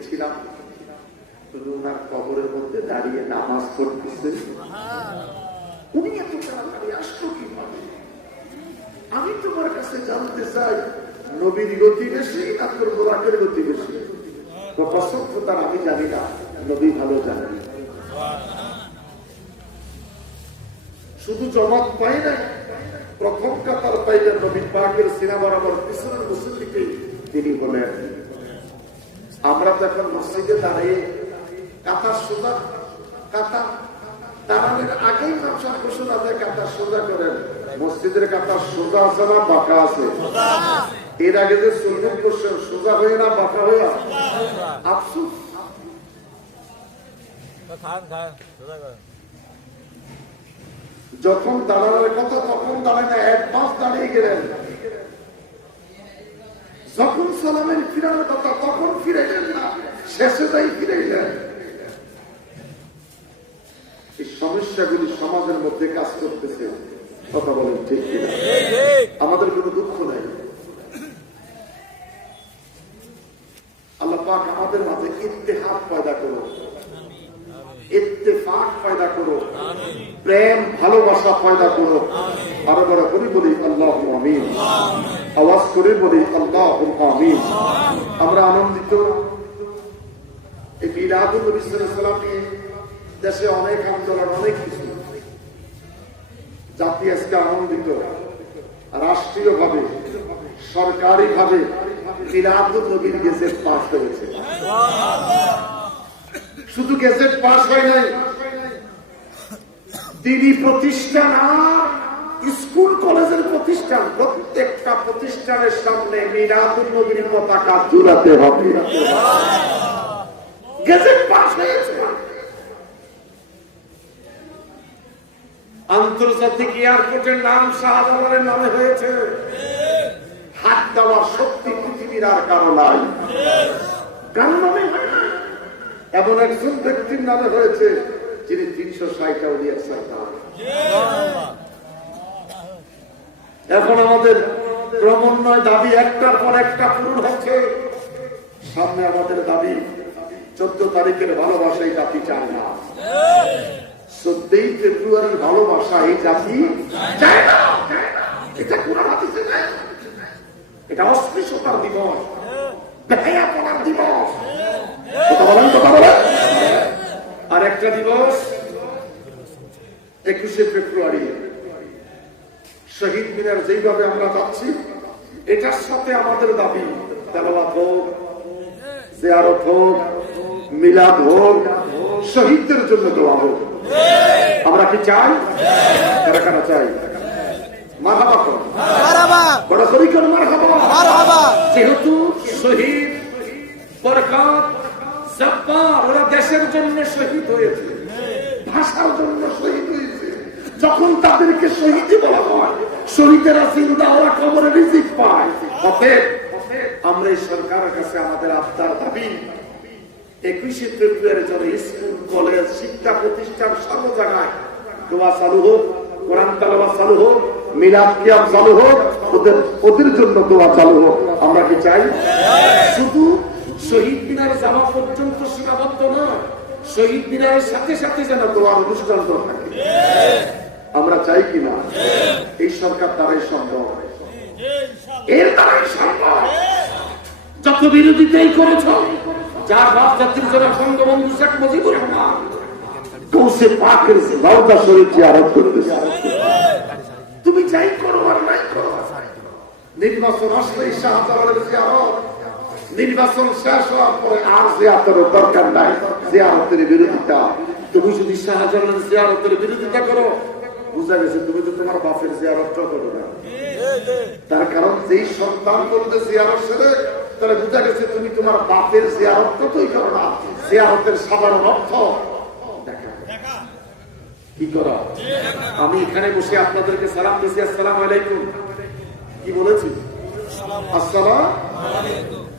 দেখেছিলাম তুমি ওনার কবরের মধ্যে দাঁড়িয়ে নামাজ পড়তেছে। উনি এত তাড়াতাড়ি আসলো কিভাবে? আমি তোমার কাছে জানতে চাই নবীর গতি বেশি না তোর বোরাকের গতি বেশি? তার আমি জানি না, নবী ভালো জানেন। শুধু জমাত পাই নাই, প্রথম কাতার পাইলেন নবী পাকের সিনা বরাবর পিছনের মুসল্লিকে তিনি বলেন। আমরা তো এখন মসজিদে দাঁড়িয়ে কাতার সোজা, কাতার দাঁড়ানোর আগেই নকশা ঘোষণা দেয় কাতার সোজা করেন। মসজিদের কাতার সোজা আছে না বাঁকা আছে? এর আগে যে সুন্নত করছেন সোজা হয়ে না বাঁকা হয়ে? আফসোস। যখন দাঁড়ানোর কথা তখন দাঁড়ায় না, অ্যাডভান্স দাঁড়িয়ে গেলেন। যখন সালামের ফিরানোর কথা তখন ফিরে গেলেন না, শেষে যাই ফিরে গেলেন। এই সমস্যাগুলি সমাজের মধ্যে কাজ করতেছে, কথা বলেন ঠিক কিনা? আমাদের কোনো দুঃখ নাই। আল্লাহ পাক আমাদের মাঝে ইত্তেহাদ পয়দা করো, ইত্তেফাক পয়দা করো, প্রেম ভালোবাসা পয়দা করো। আরো বড় করে বলি আল্লাহু আমিন, আওয়াজ করে বলি আল্লাহু আমিন। আমরা আনন্দিত এই মিলাদুন নবী সাল্লাল্লাহু আলাইহি ওয়াসাল্লাম নিয়ে দেশে অনেক আন্দোলন, অনেক কিছু। জাতি আজকে আনন্দিত, রাষ্ট্রীয় ভাবে সরকারি ভাবে মিলাদুন নবীর গেজেট পাস হয়েছে। শুধু গেজেট পাস হয় নাই, দিনী প্রতিষ্ঠান আর স্কুল কলেজের প্রতিষ্ঠান, প্রত্যেকটা প্রতিষ্ঠানের সামনে মিলাদুন নবীর পতাকা ঝুলাতে হবে। গেজেট পাস হয়েছে। আন্তর্জাতিক এয়ারপোর্টের নাম শাহজালালের নামে হয়েছে। হাত দেওয়ার শক্তি পৃথিবীর আর কারো নাই। কারো নামে হয় না, এমন একজন ব্যক্তির নামে হয়েছে যিনি 360টা উলিয়ার সরদার। এখন আমাদের ক্রমান্বয়ে দাবি একটার পর একটা পূরণ হচ্ছে। সামনে আমাদের দাবি 14 তারিখের ভালোবাসা এই জাতি চায় না। 14 ফেব্রুয়ারির ভালোবাসা এই জাতি চায় না। এটা কোরআন হাদিসে নাই, এটা অস্পৃশ্যতার দিবস, বেহায়াপনার দিবস। কথা বলেন, কথা বলেন। আর একটা দিবস 21শে ফেব্রুয়ারি শহীদ মিনার, যেইভাবে আমরা যাচ্ছি এটার সাথে আমাদের দাবি তেলাওয়াত হোক, জিয়ারত হোক, মিলাদ হোক, শহীদদের জন্য দোয়া হোক। আমরা কি চাই? কারা কারা চাই? মারহাবা করুন, বড় করি করুন মারহাবা। যেহেতু শহীদ বরকত জব্বার ওরা দেশের জন্য শহীদ হয়েছে, ভাষার জন্য শহীদ হয়েছে। যখন তাদেরকে শহীদ বলা হয়, শহীদেরা জিন্দা, ওরা কবরে রিজিক পায়। অতএব আমরা এই সরকারের কাছে আমাদের আবদার দাবি 21শে ফেব্রুয়ারি জন্য স্কুল কলেজ শিক্ষা প্রতিষ্ঠান সর্ব জায়গায় দোয়া চালু হোক, কোরআন তেলাওয়াত চালু হোক, মিলাদ কিয়াম চালু হোক, ওদের জন্য দোয়া চালু হোক। আমরা কি চাই? শুধু শহীদ মিনার যাওয়া পর্যন্ত সীমাবদ্ধ নয়, শহীদ মিনারের সাথে সাথে যেন দোয়ার অনুষ্ঠান থাকে। আমরা চাই কিনা? এই সরকার দ্বারাই সম্ভব, এর দ্বারাই সম্ভব। যত বিরোধিতাই করেছ, যার বাপ জাতির জন্য বঙ্গবন্ধু শেখ মুজিবুর রহমান গৌসে পাকের রওজা শরীফ জিয়ারত করতেছে। তুমি যাই করো আর নাই করো, নির্বাচন আসলে শাহজালালের জিয়ারত, নির্বাচন শেষ হওয়ার পরে আর জিয়ারতের দরকার নাই। জিয়ারতের বিরোধিতা, তুমি যদি শাহজালালের জিয়ারতের বিরোধিতা করো, বুঝা গেছে তুমি তো তোমার বাপের জিয়ারতটা করো না। তার কারণ যেই সন্তান বলতে জিয়ারত সেরে, তাহলে বুঝা গেছে তুমি তোমার বাপের জিয়ারতটা তোই করো না। জিয়ারতের সাধারণ অর্থ দেখা কি করো। আমি এখানে বসে আপনাদেরকে সালাম দিচ্ছি, আসসালামু আলাইকুম। কি বলেছি? আসসালাম।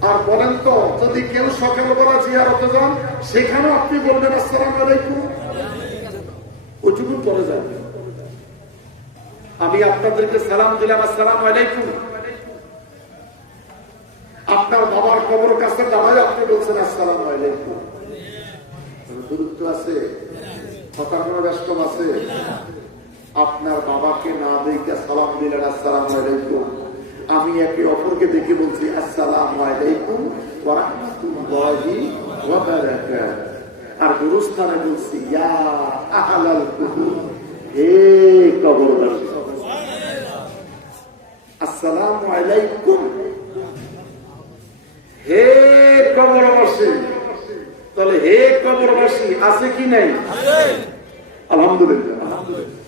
আর বলেন তো, যদি কেউ সকালবেলা জিয়ারতে যান, সেখানেও আপনি বলবেন আসসালামু আলাইকুম, ওইটুকু করে যান। আমি আপনাদেরকে সালাম দিলাম, আসসালামু আলাইকুম। আপনার বাবার কবর কাছে দাঁড়ায় আপনি বলছেন আসসালামু আলাইকুম, দূরত্ব আছে? কথা কোনো ব্যস্ত আছে? আপনার বাবাকে না দেখে সালাম দিলেন আসসালামু আলাইকুম, আমি একে অপরকে দেখে বলছি আসসালামু আলাইকুম ওয়া রাহমাতুল্লাহি ওয়া বারাকাতুহু, আর গুরুস্থানে বলছি ইয়া আহলাল কুবুর, হে কবরবাসী আসসালামু আলাইকুম, হে কবরবাসী। তাহলে হে কবরবাসী আছে কি নাই? আলহামদুলিল্লাহ।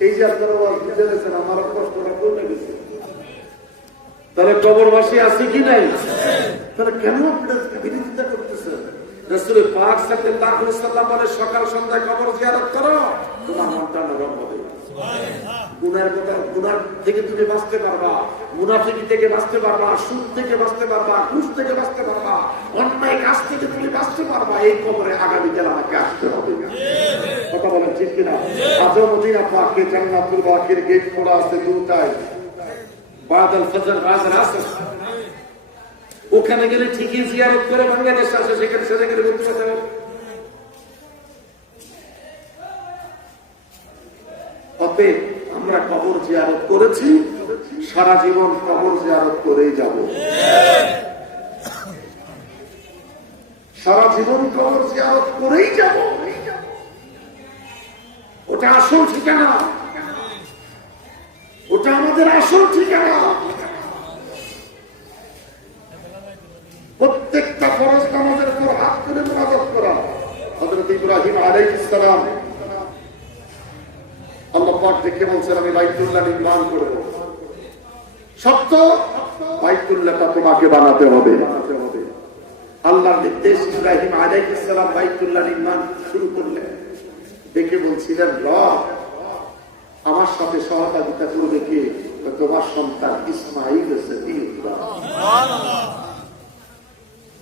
এই যে আপনারা বুঝে গেছেন, আমার কষ্টটা কমে গেছে। তাহলে কবরবাসী আছে কি নাই? তাহলে কেন আপনারা বিরোধিতা করতেছেন? রাসূল পাক সাল্লাল্লাহু আলাইহি ওয়াসাল্লাম বলে সকাল সন্ধ্যায় কবর জিয়ারত করো, তোমার মনটা নরম হবে। গুনাহ থেকে তুমি বাঁচতে পারবা, মুনাফিকি থেকে বাঁচতে পারবা, সুদ থেকে বাঁচতে পারবা, ঘুষ থেকে বাঁচতে পারবা, অন্যায় কাজ থেকে তুমি বাঁচতে পারবা। এই কবরে আগামীকাল আমাকে আসতে হবে। কথা বলেন ঠিক কিনা? আজও মদিনা পাকে জান্নাতুল বাকির গেট খোলা আছে দুটায়, বাদাল ফজর বাদাল আসর। ওখানে গেলে ঠিকই জিয়ারত করে বাংলাদেশ আসে, সেখানে সেখানে বলতে পারবে। অতএব আমরা কবর জিয়ারত করেছি, সারা জীবন কবর জিয়ারত করেই যাব। সারা জীবন কবর জিয়ারত করেই যাব। ওটা আসল ঠিকানা, ওটা আমাদের আসল ঠিকানা। প্রত্যেকটা ফরজ নামাজের উপর হাত করে মুনাজাত করা। হযরত ইব্রাহিম আলাইহিস সালাম আল্লাহ পাক দেখে বলছেন আমি বাইতুল্লাহ নির্মাণ করব। সত্য, বাইতুল্লাহটা তোমাকে বানাতে হবে। আল্লাহর নির্দেশ, ইব্রাহিম আলাইহিস সালাম বাইতুল্লাহ নির্মাণ শুরু করলেন। দেখে বলছিলেন রব আমার সাথে সহযোগিতা করবে কে? তোমার সন্তান ইসমাঈল হচ্ছে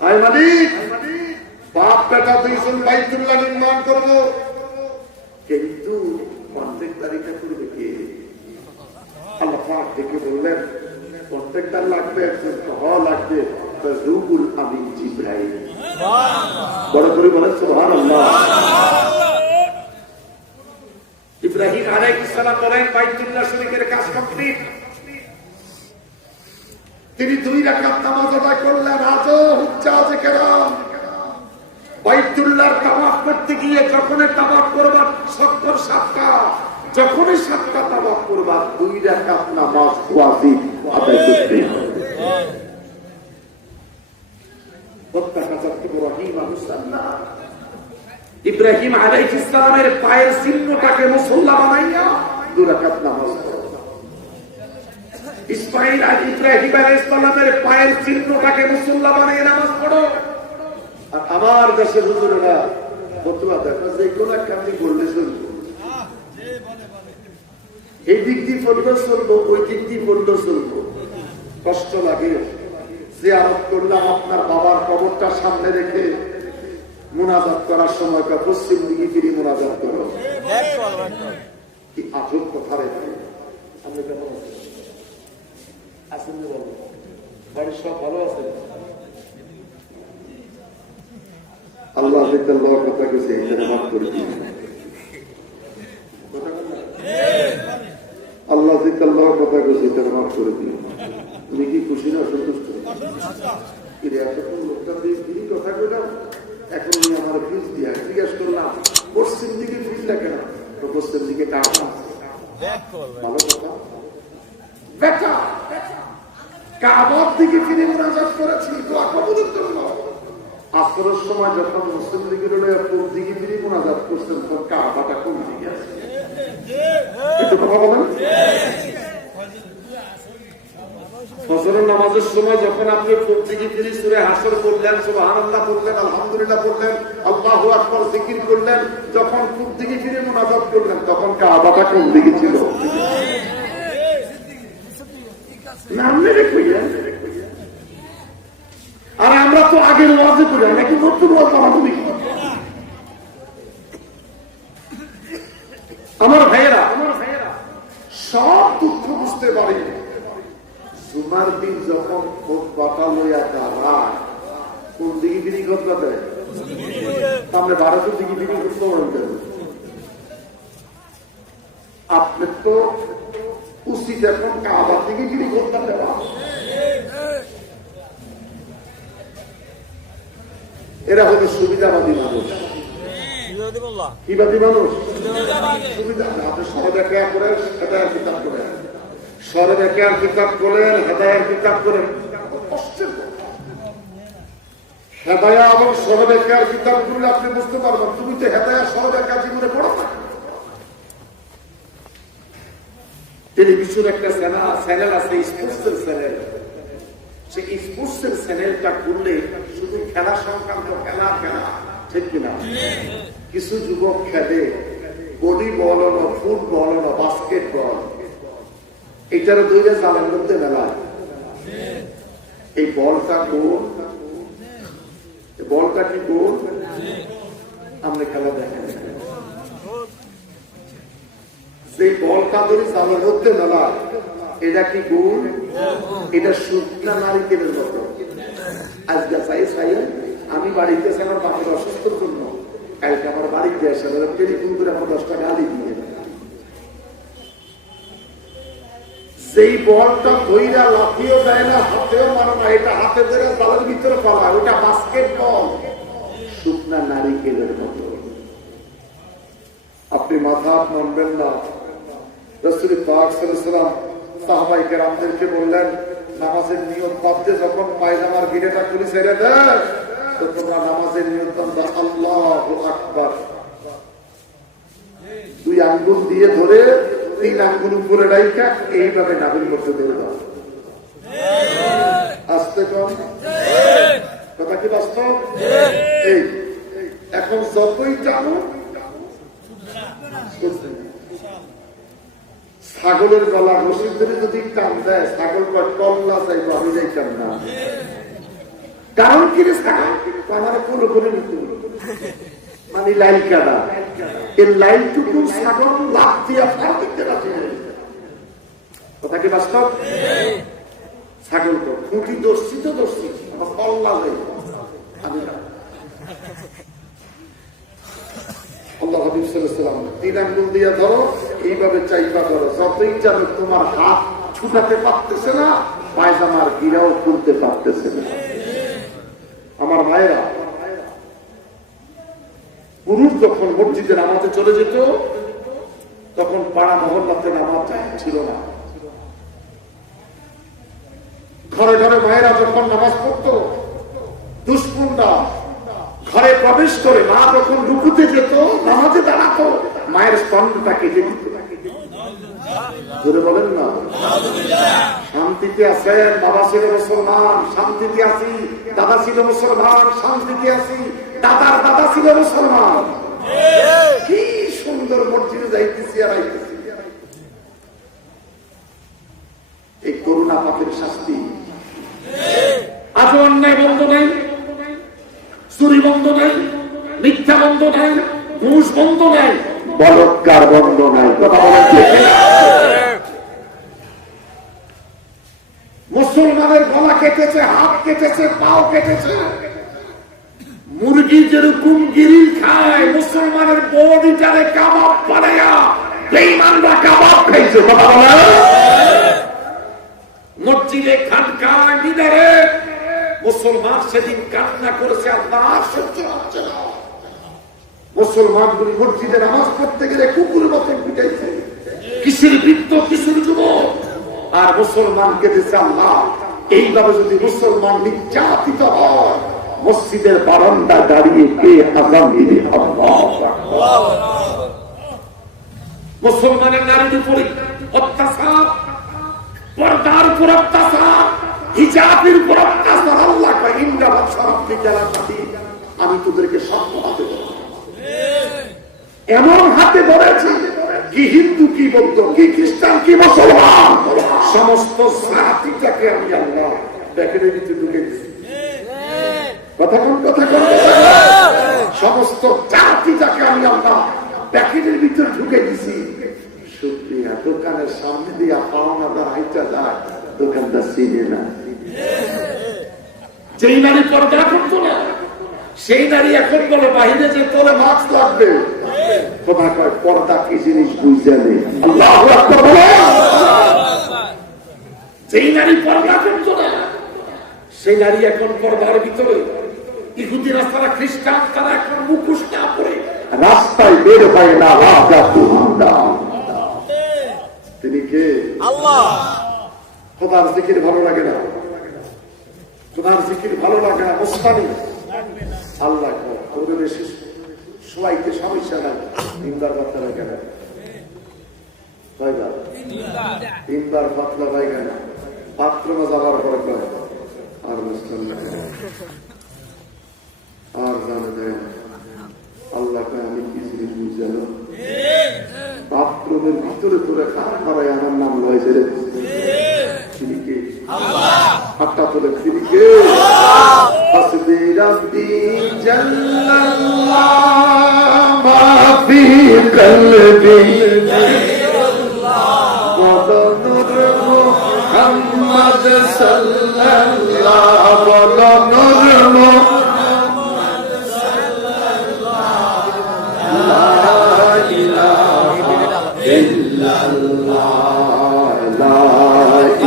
আয় মালিক, বাপ বেটা দুইজন বাইতুল্লাহ নির্মাণ করবো, কিন্তু কন্ট্রাক্টরিটা করবে কে? আল্লাহ পাক দেখে বললেন কন্ট্রাক্টর লাগবে একজন, লাগবে রুহুল আমিন জিবরাইল। বড় করে বলেন সুবহানাল্লাহ। ইব্রাহিম আলাইহিস সালাম বলেন বাইতুল্লাহ শরীফের কাজ কমপ্লিট। তিনি 2 রাকাত নামাজ আদায় করলেন। আজও হুজ্জাজে কেরাম বাইতুল্লাহর তাওয়াফ করতে গিয়ে যখনই তাওয়াফ করবার সত্তর 7টা, যখনই 7টা তাওয়াফ করবার 2 রাকাত নামাজ ওয়াজিব আদায় করতে হবে। ইব্রাহিম আলাইহিস সালামের পায়ের চিহ্নটাকে মুসল্লা বানাইয়া 2 রাকাত নামাজ পড়ো। ইসমাঈল আর ইব্রাহিম আলাইহিস সালামের পায়ের চিহ্নটাকে মুসল্লা বানিয়ে নামাজ পড়ো। আর আমার দেশের হুজুরেরা ফতোয়া দেয় যে কোন কাজই করলে চলবে, এই দিক দিয়ে পড়লে চলবো, ওই দিক দিয়ে পড়লে চলবো। কষ্ট লাগে। জিয়ারত করলাম আপনার বাবার কবরটা সামনে রেখে মুনাজাত করার সময় পশ্চিম দিকে ফিরে মুনাজাত করো, কি আজব কথা রে। আপনি কেমন আছেন? বাড়ির সব ভালো আছে? আল্লাহ কথা কেছে এখানে মাফ করে দিন। আল্লাহ কথা কেছে এখানে মাফ করে দিন। তুমি কি খুশি না সন্তুষ্ট? লোকটা দিয়ে কথা কইলাম, এখন আমার ফিজ দিয়া জিজ্ঞাসা করলাম পশ্চিম দিকে ফিজটা কেন? তো পশ্চিম দিকে টাকা ভালো কথা। বেটা কাবার দিকে ফিরে মুনাজাত করেছি দোয়া কবুলের জন্য। আসরের সময় যখন মুসলিম লীগের পূর্ব দিকে ফিরে মুনাজাত করছেন, তখন কাবাটা কোন দিকে আছে? একটু কথা বলেন। ফজরের নামাজের সময় যখন আপনি পূর্ব দিকে ফিরে সূরা হাসর পড়লেন, সুবহানাল্লাহ পড়লেন, আলহামদুলিল্লাহ পড়লেন, আল্লাহু আকবার জিকির করলেন, যখন পূর্ব দিকে ফিরে মুনাজাত করলেন, তখন কাবাটা কোন দিকে ছিল? নামে রেখে। আর আমরা তো আগের ওয়াজে করি, আমরা কি নতুন ওয়াজ বানাবো নাকি? আমার ভাইয়েরা সব দুঃখ বুঝতে পারি, জুমার দিন যখন খুতবাটা লইয়া দাঁড়ায় কোন দিকে তিনি খুতবা দেয়? আমরা ভারতের দিকে তিনি খুতবা বলতেন। আপনি তো উচিত এখন কাবার দিকে তিনি খুতবা দেওয়া। এরা হলো সুবিধাবাদী মানুষ। কিবাদী মানুষ সুবিধা আপনি সরব একা করেন, হেদায়ের কিতাব করেন, সরব একার কিতাব করেন, হেদায়ের কিতাব করেন। কষ্টের কথা। হেদায়া এবং সরব একার কিতাব করলে আপনি বুঝতে পারবেন তুমি তো হেদায়া সরব একা জীবনে পড়ো না। টেলিভিশন একটা চ্যানেল আছে, স্পোর্টসের চ্যানেল। সেই স্পোর্টসের চ্যানেলটা করলে শুধু খেলা সংক্রান্ত খেলা ঠিক কিনা? কিছু যুবক খেলে ভলিবল, ফুটবল, বাস্কেটবল, এটারও দুইটা জালের মধ্যে মেলা। এই বলটা গোল, বলটা কি গোল? আমরা খেলা দেখেন যে বলটা ধরে জালের মধ্যে মেলা, এটা কি গোল? এটা শুকনা নারিকেলের মতো। আজকে চাই আমি বাড়িতে আছি আমার বাপের অসুস্থর জন্য, কালকে আমার বাড়িতে আসে টেলিফোন করে আমার 10 টাকা আলি দিয়ে যেই বলটা ধইরা লাফিয়েও দেয় না, হাতেও মারো না, এটা হাতে ধরে জালের ভিতরে পালা, ওটা বাস্কেট বল, শুকনা নারিকেলের মতো। আপনি মাথা মানবেন না। রাসূল পাক সাল্লাল্লাহু আলাইহি ওয়াসাল্লাম সাহাবায়ে কেরামদেরকে বললেন, নামাজের নিয়ত বাদতে যখন পায়জামার গিরেটা খুলে ছেড়ে দেয় তো তোমরা নামাজের নিয়ত বান্দা আল্লাহু আকবার, 2 আঙ্গুল দিয়ে ধরে 3 আঙ্গুল উপরে রাইখা এইভাবে নাভির মধ্যে দিয়ে দাও। আস্তে কম কথা কি বাস্তব? এই এখন যতই টানো ছাগলের গলা রশি ধরে যদি টান দেয়, ছাগল কল্লা চাইবো, আমি যাইতাম না। কারণ কি রে ছাগল আমার কোনো করে নিতে মানে লাইল কাটা, এই লাইলটুকু ছাগল লাভ দিয়া ফার দিতে রাখে। কথা কি বাস্তব? ছাগল তো খুঁটি দর্শি তো দর্শি, আমার কল্লা যাইব আমি না। আল্লাহ হাবিব সাল্লাল্লাহু আলাইহি ওয়াসাল্লাম 3 আঙ্গুল দিয়ে ধরো, এইভাবে চাইবা ধরো, যতই জানো তোমার হাত ছুটাতে পারতেছে না, পায়জামার গিরাও খুলতে পারতেছে না। আমার ভাইরা, পুরুষ যখন মসজিদে নামাজে চলে যেত তখন পাড়া মহল্লাতে নামাজ ছিল না। ঘরে ঘরে মায়েরা যখন নামাজ পড়তো, দুষ্পুনরা ঘরে প্রবেশ করে মা যখন রুকুতে যেত, নামাজে দাঁড়াতো, মায়ের স্তনটা কেটে দিত। বলেন না শান্তিতে আছেন, বাবা ছিল মুসলমান, শান্তিতে আছি, দাদা ছিল মুসলমান, শান্তিতে আছি, দাদার দাদা ছিল মুসলমান। কি সুন্দর মসজিদে যাইতেছি আর আইতেছি। এই করুণা পাপের শাস্তি। আজ অন্যায় বন্ধ নাই, চুরি বন্ধ নাই, মিথ্যা বন্ধ নাই, ঘুষ বন্ধ নাই, বলৎকার বন্ধ নাই। কথা বলেন মুসলমানের গলা কেটেছে, হাত কেটেছে, পাও কেটেছে। মুরগি যেরকম গিরিল খায়, মুসলমানের বডিটারে কাবাব বানায়া বেঈমানরা কাবাব খাইছে। কথা বলে মসজিদে, খানকায়, মিনারে মুসলমান সেদিন কান্না করেছে, আল্লাহ সহ্য হচ্ছে না। মুসলমানগুলি মসজিদে নামাজ পড়তে গেলে কুকুরের মতন পিটাইছে, কিসের বৃত্ত, কিসের যুবক, আর মুসলমান কেঁদেছে, আল্লাহ এইভাবে যদি মুসলমান নির্যাতিত হয়, মসজিদের বারান্দা দাঁড়িয়ে কে আযান দিবে? মুসলমানের নারীর উপরে অত্যাচার, পর্দার উপর অত্যাচার, হিজাবের উপর অত্যাচার। আল্লাহ কয়, ইন্দ্রাবাদ শরফি জেলার সাথে আমি তোদেরকে শক্ত হাতে ধরব, এমন হাতে ধরেছি কি হিন্দু, কি বৌদ্ধ, কি খ্রিস্টান, কি মুসলমান, সমস্ত জাতিটাকে আমি আল্লাহ ব্যাকেটের ভিতরে ঢুকে দিচ্ছি। কথা কোন কথা কোন সমস্ত জাতিটাকে আমি আল্লাহ প্যাকেটের ভিতরে ঢুকে দিছি। শুকরিয়া, দোকানের সামনে দিয়া পাওনাদার হাইটা যায়, দোকানদার চিনে না। যেই নারী পর্দা করতো না সেই নারী এখন বলে বাহিরে যে তোলে মাস্ক লাগবে, তোমার কয় পর্দা কি জিনিস বুঝে নেই। আল্লাহু আকবার বলে। যেই নারী পর্দা করতো না সেই নারী এখন পর্দার ভিতরে। ইহুদিরা তারা খ্রিস্টান, তারা এখন মুখোশ না পরে রাস্তায় বের হয় না। তিনি কে? আল্লাহ। খোদার জিকির ভালো লাগে না, খোদার জিকির ভালো লাগে না, মোস্তানি আল্লাহ সবাইকে সমস্যা নাই। তিনবার পাতলা লাগে না, কয়বার? তিনবার পাতলা লাগে না, পাত্র যাবার পরে কয় আর মুসলাম না, আর জানা যায় না। আল্লাহ কয় আমি কি জিনিস বুঝালো, বাথরুমের ভিতরে তোরে কার করায় আমার নাম লয়েছে রে। তিনি কে? হাতটা তোলে তিনি কে? হাসবি রাব্বি জাল্লাল্লাহ মা ফি কলবি বদনুর মুহাম্মদ সাল্লাল্লাহ বদনুর মুহাম্মদ সাল্লাল্লাহ লা ইলাহা ইল্লাল্লাহ লা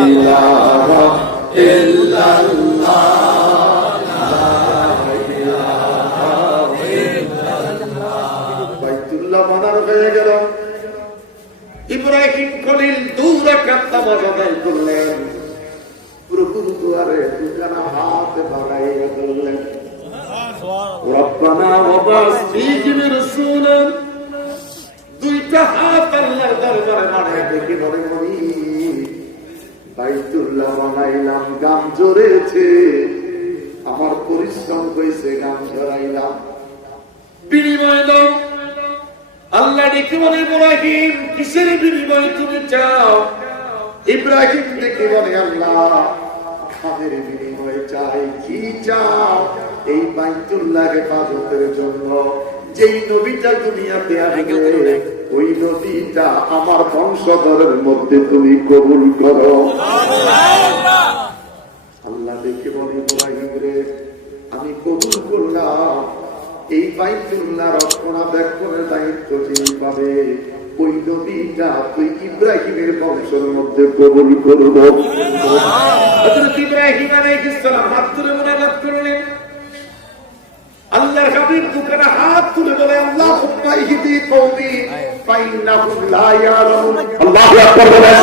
ইলাহা ইল্লাল্লাহ লা ইলাহা ইল্লাল্লাহ। বাইতুল্লাহ বানানো হয়ে গেল। ইব্রাহিম খলিল দূরে কাত্তামা বানাই করলেন, প্রভু দুয়ারে দুখানা হাত বাড়াইয়া ধরলেন। রব্বানা ওয়াবাস ফীহিম রাসূলান, দুইটা হাত আল্লাহর দরবারে বাড়াইয়া দেখে বলে মনি বাইতুল্লাহ বানাইলাম, গান জোরেছে, আমার পরিশ্রম হয়েছে, গান জোরাইলাম, বিনিময় দাও। আল্লাহ ডেকে বলে ইব্রাহিম কিসের বিনিময় তুমি চাও? ইব্রাহিম ডেকে বলে আল্লাহ আমাদের বিনিময় চাই। কি চাও? এই বাইতুল্লাহ হেফাজতের জন্য যেই নবীটা দুনিয়াতে আসবে ওই নবীটা আমার বংশধরের মধ্যে তুমি কবুল করো। আল্লাহ ডেকে বলে ইব্রাহিম রে আমি কবুল করলাম, এই বাইতুল্লাহ রক্ষণাবেক্ষণের দায়িত্ব যিনি পাবে ওই নবীটা তুই ইব্রাহিমের বংশের মধ্যে কবুল করব। হযরত ইব্রাহিম আলাইহিস সালাম হাত তুলে মুনাজাত করলেন। আল্লাহর হাবিব দুখানা হাত তুলে বলে আল্লাহুম্মা ইহদি কওমি ফাইন্নাহুম লা ইয়ালামুন। আল্লাহু আকবার বলেন।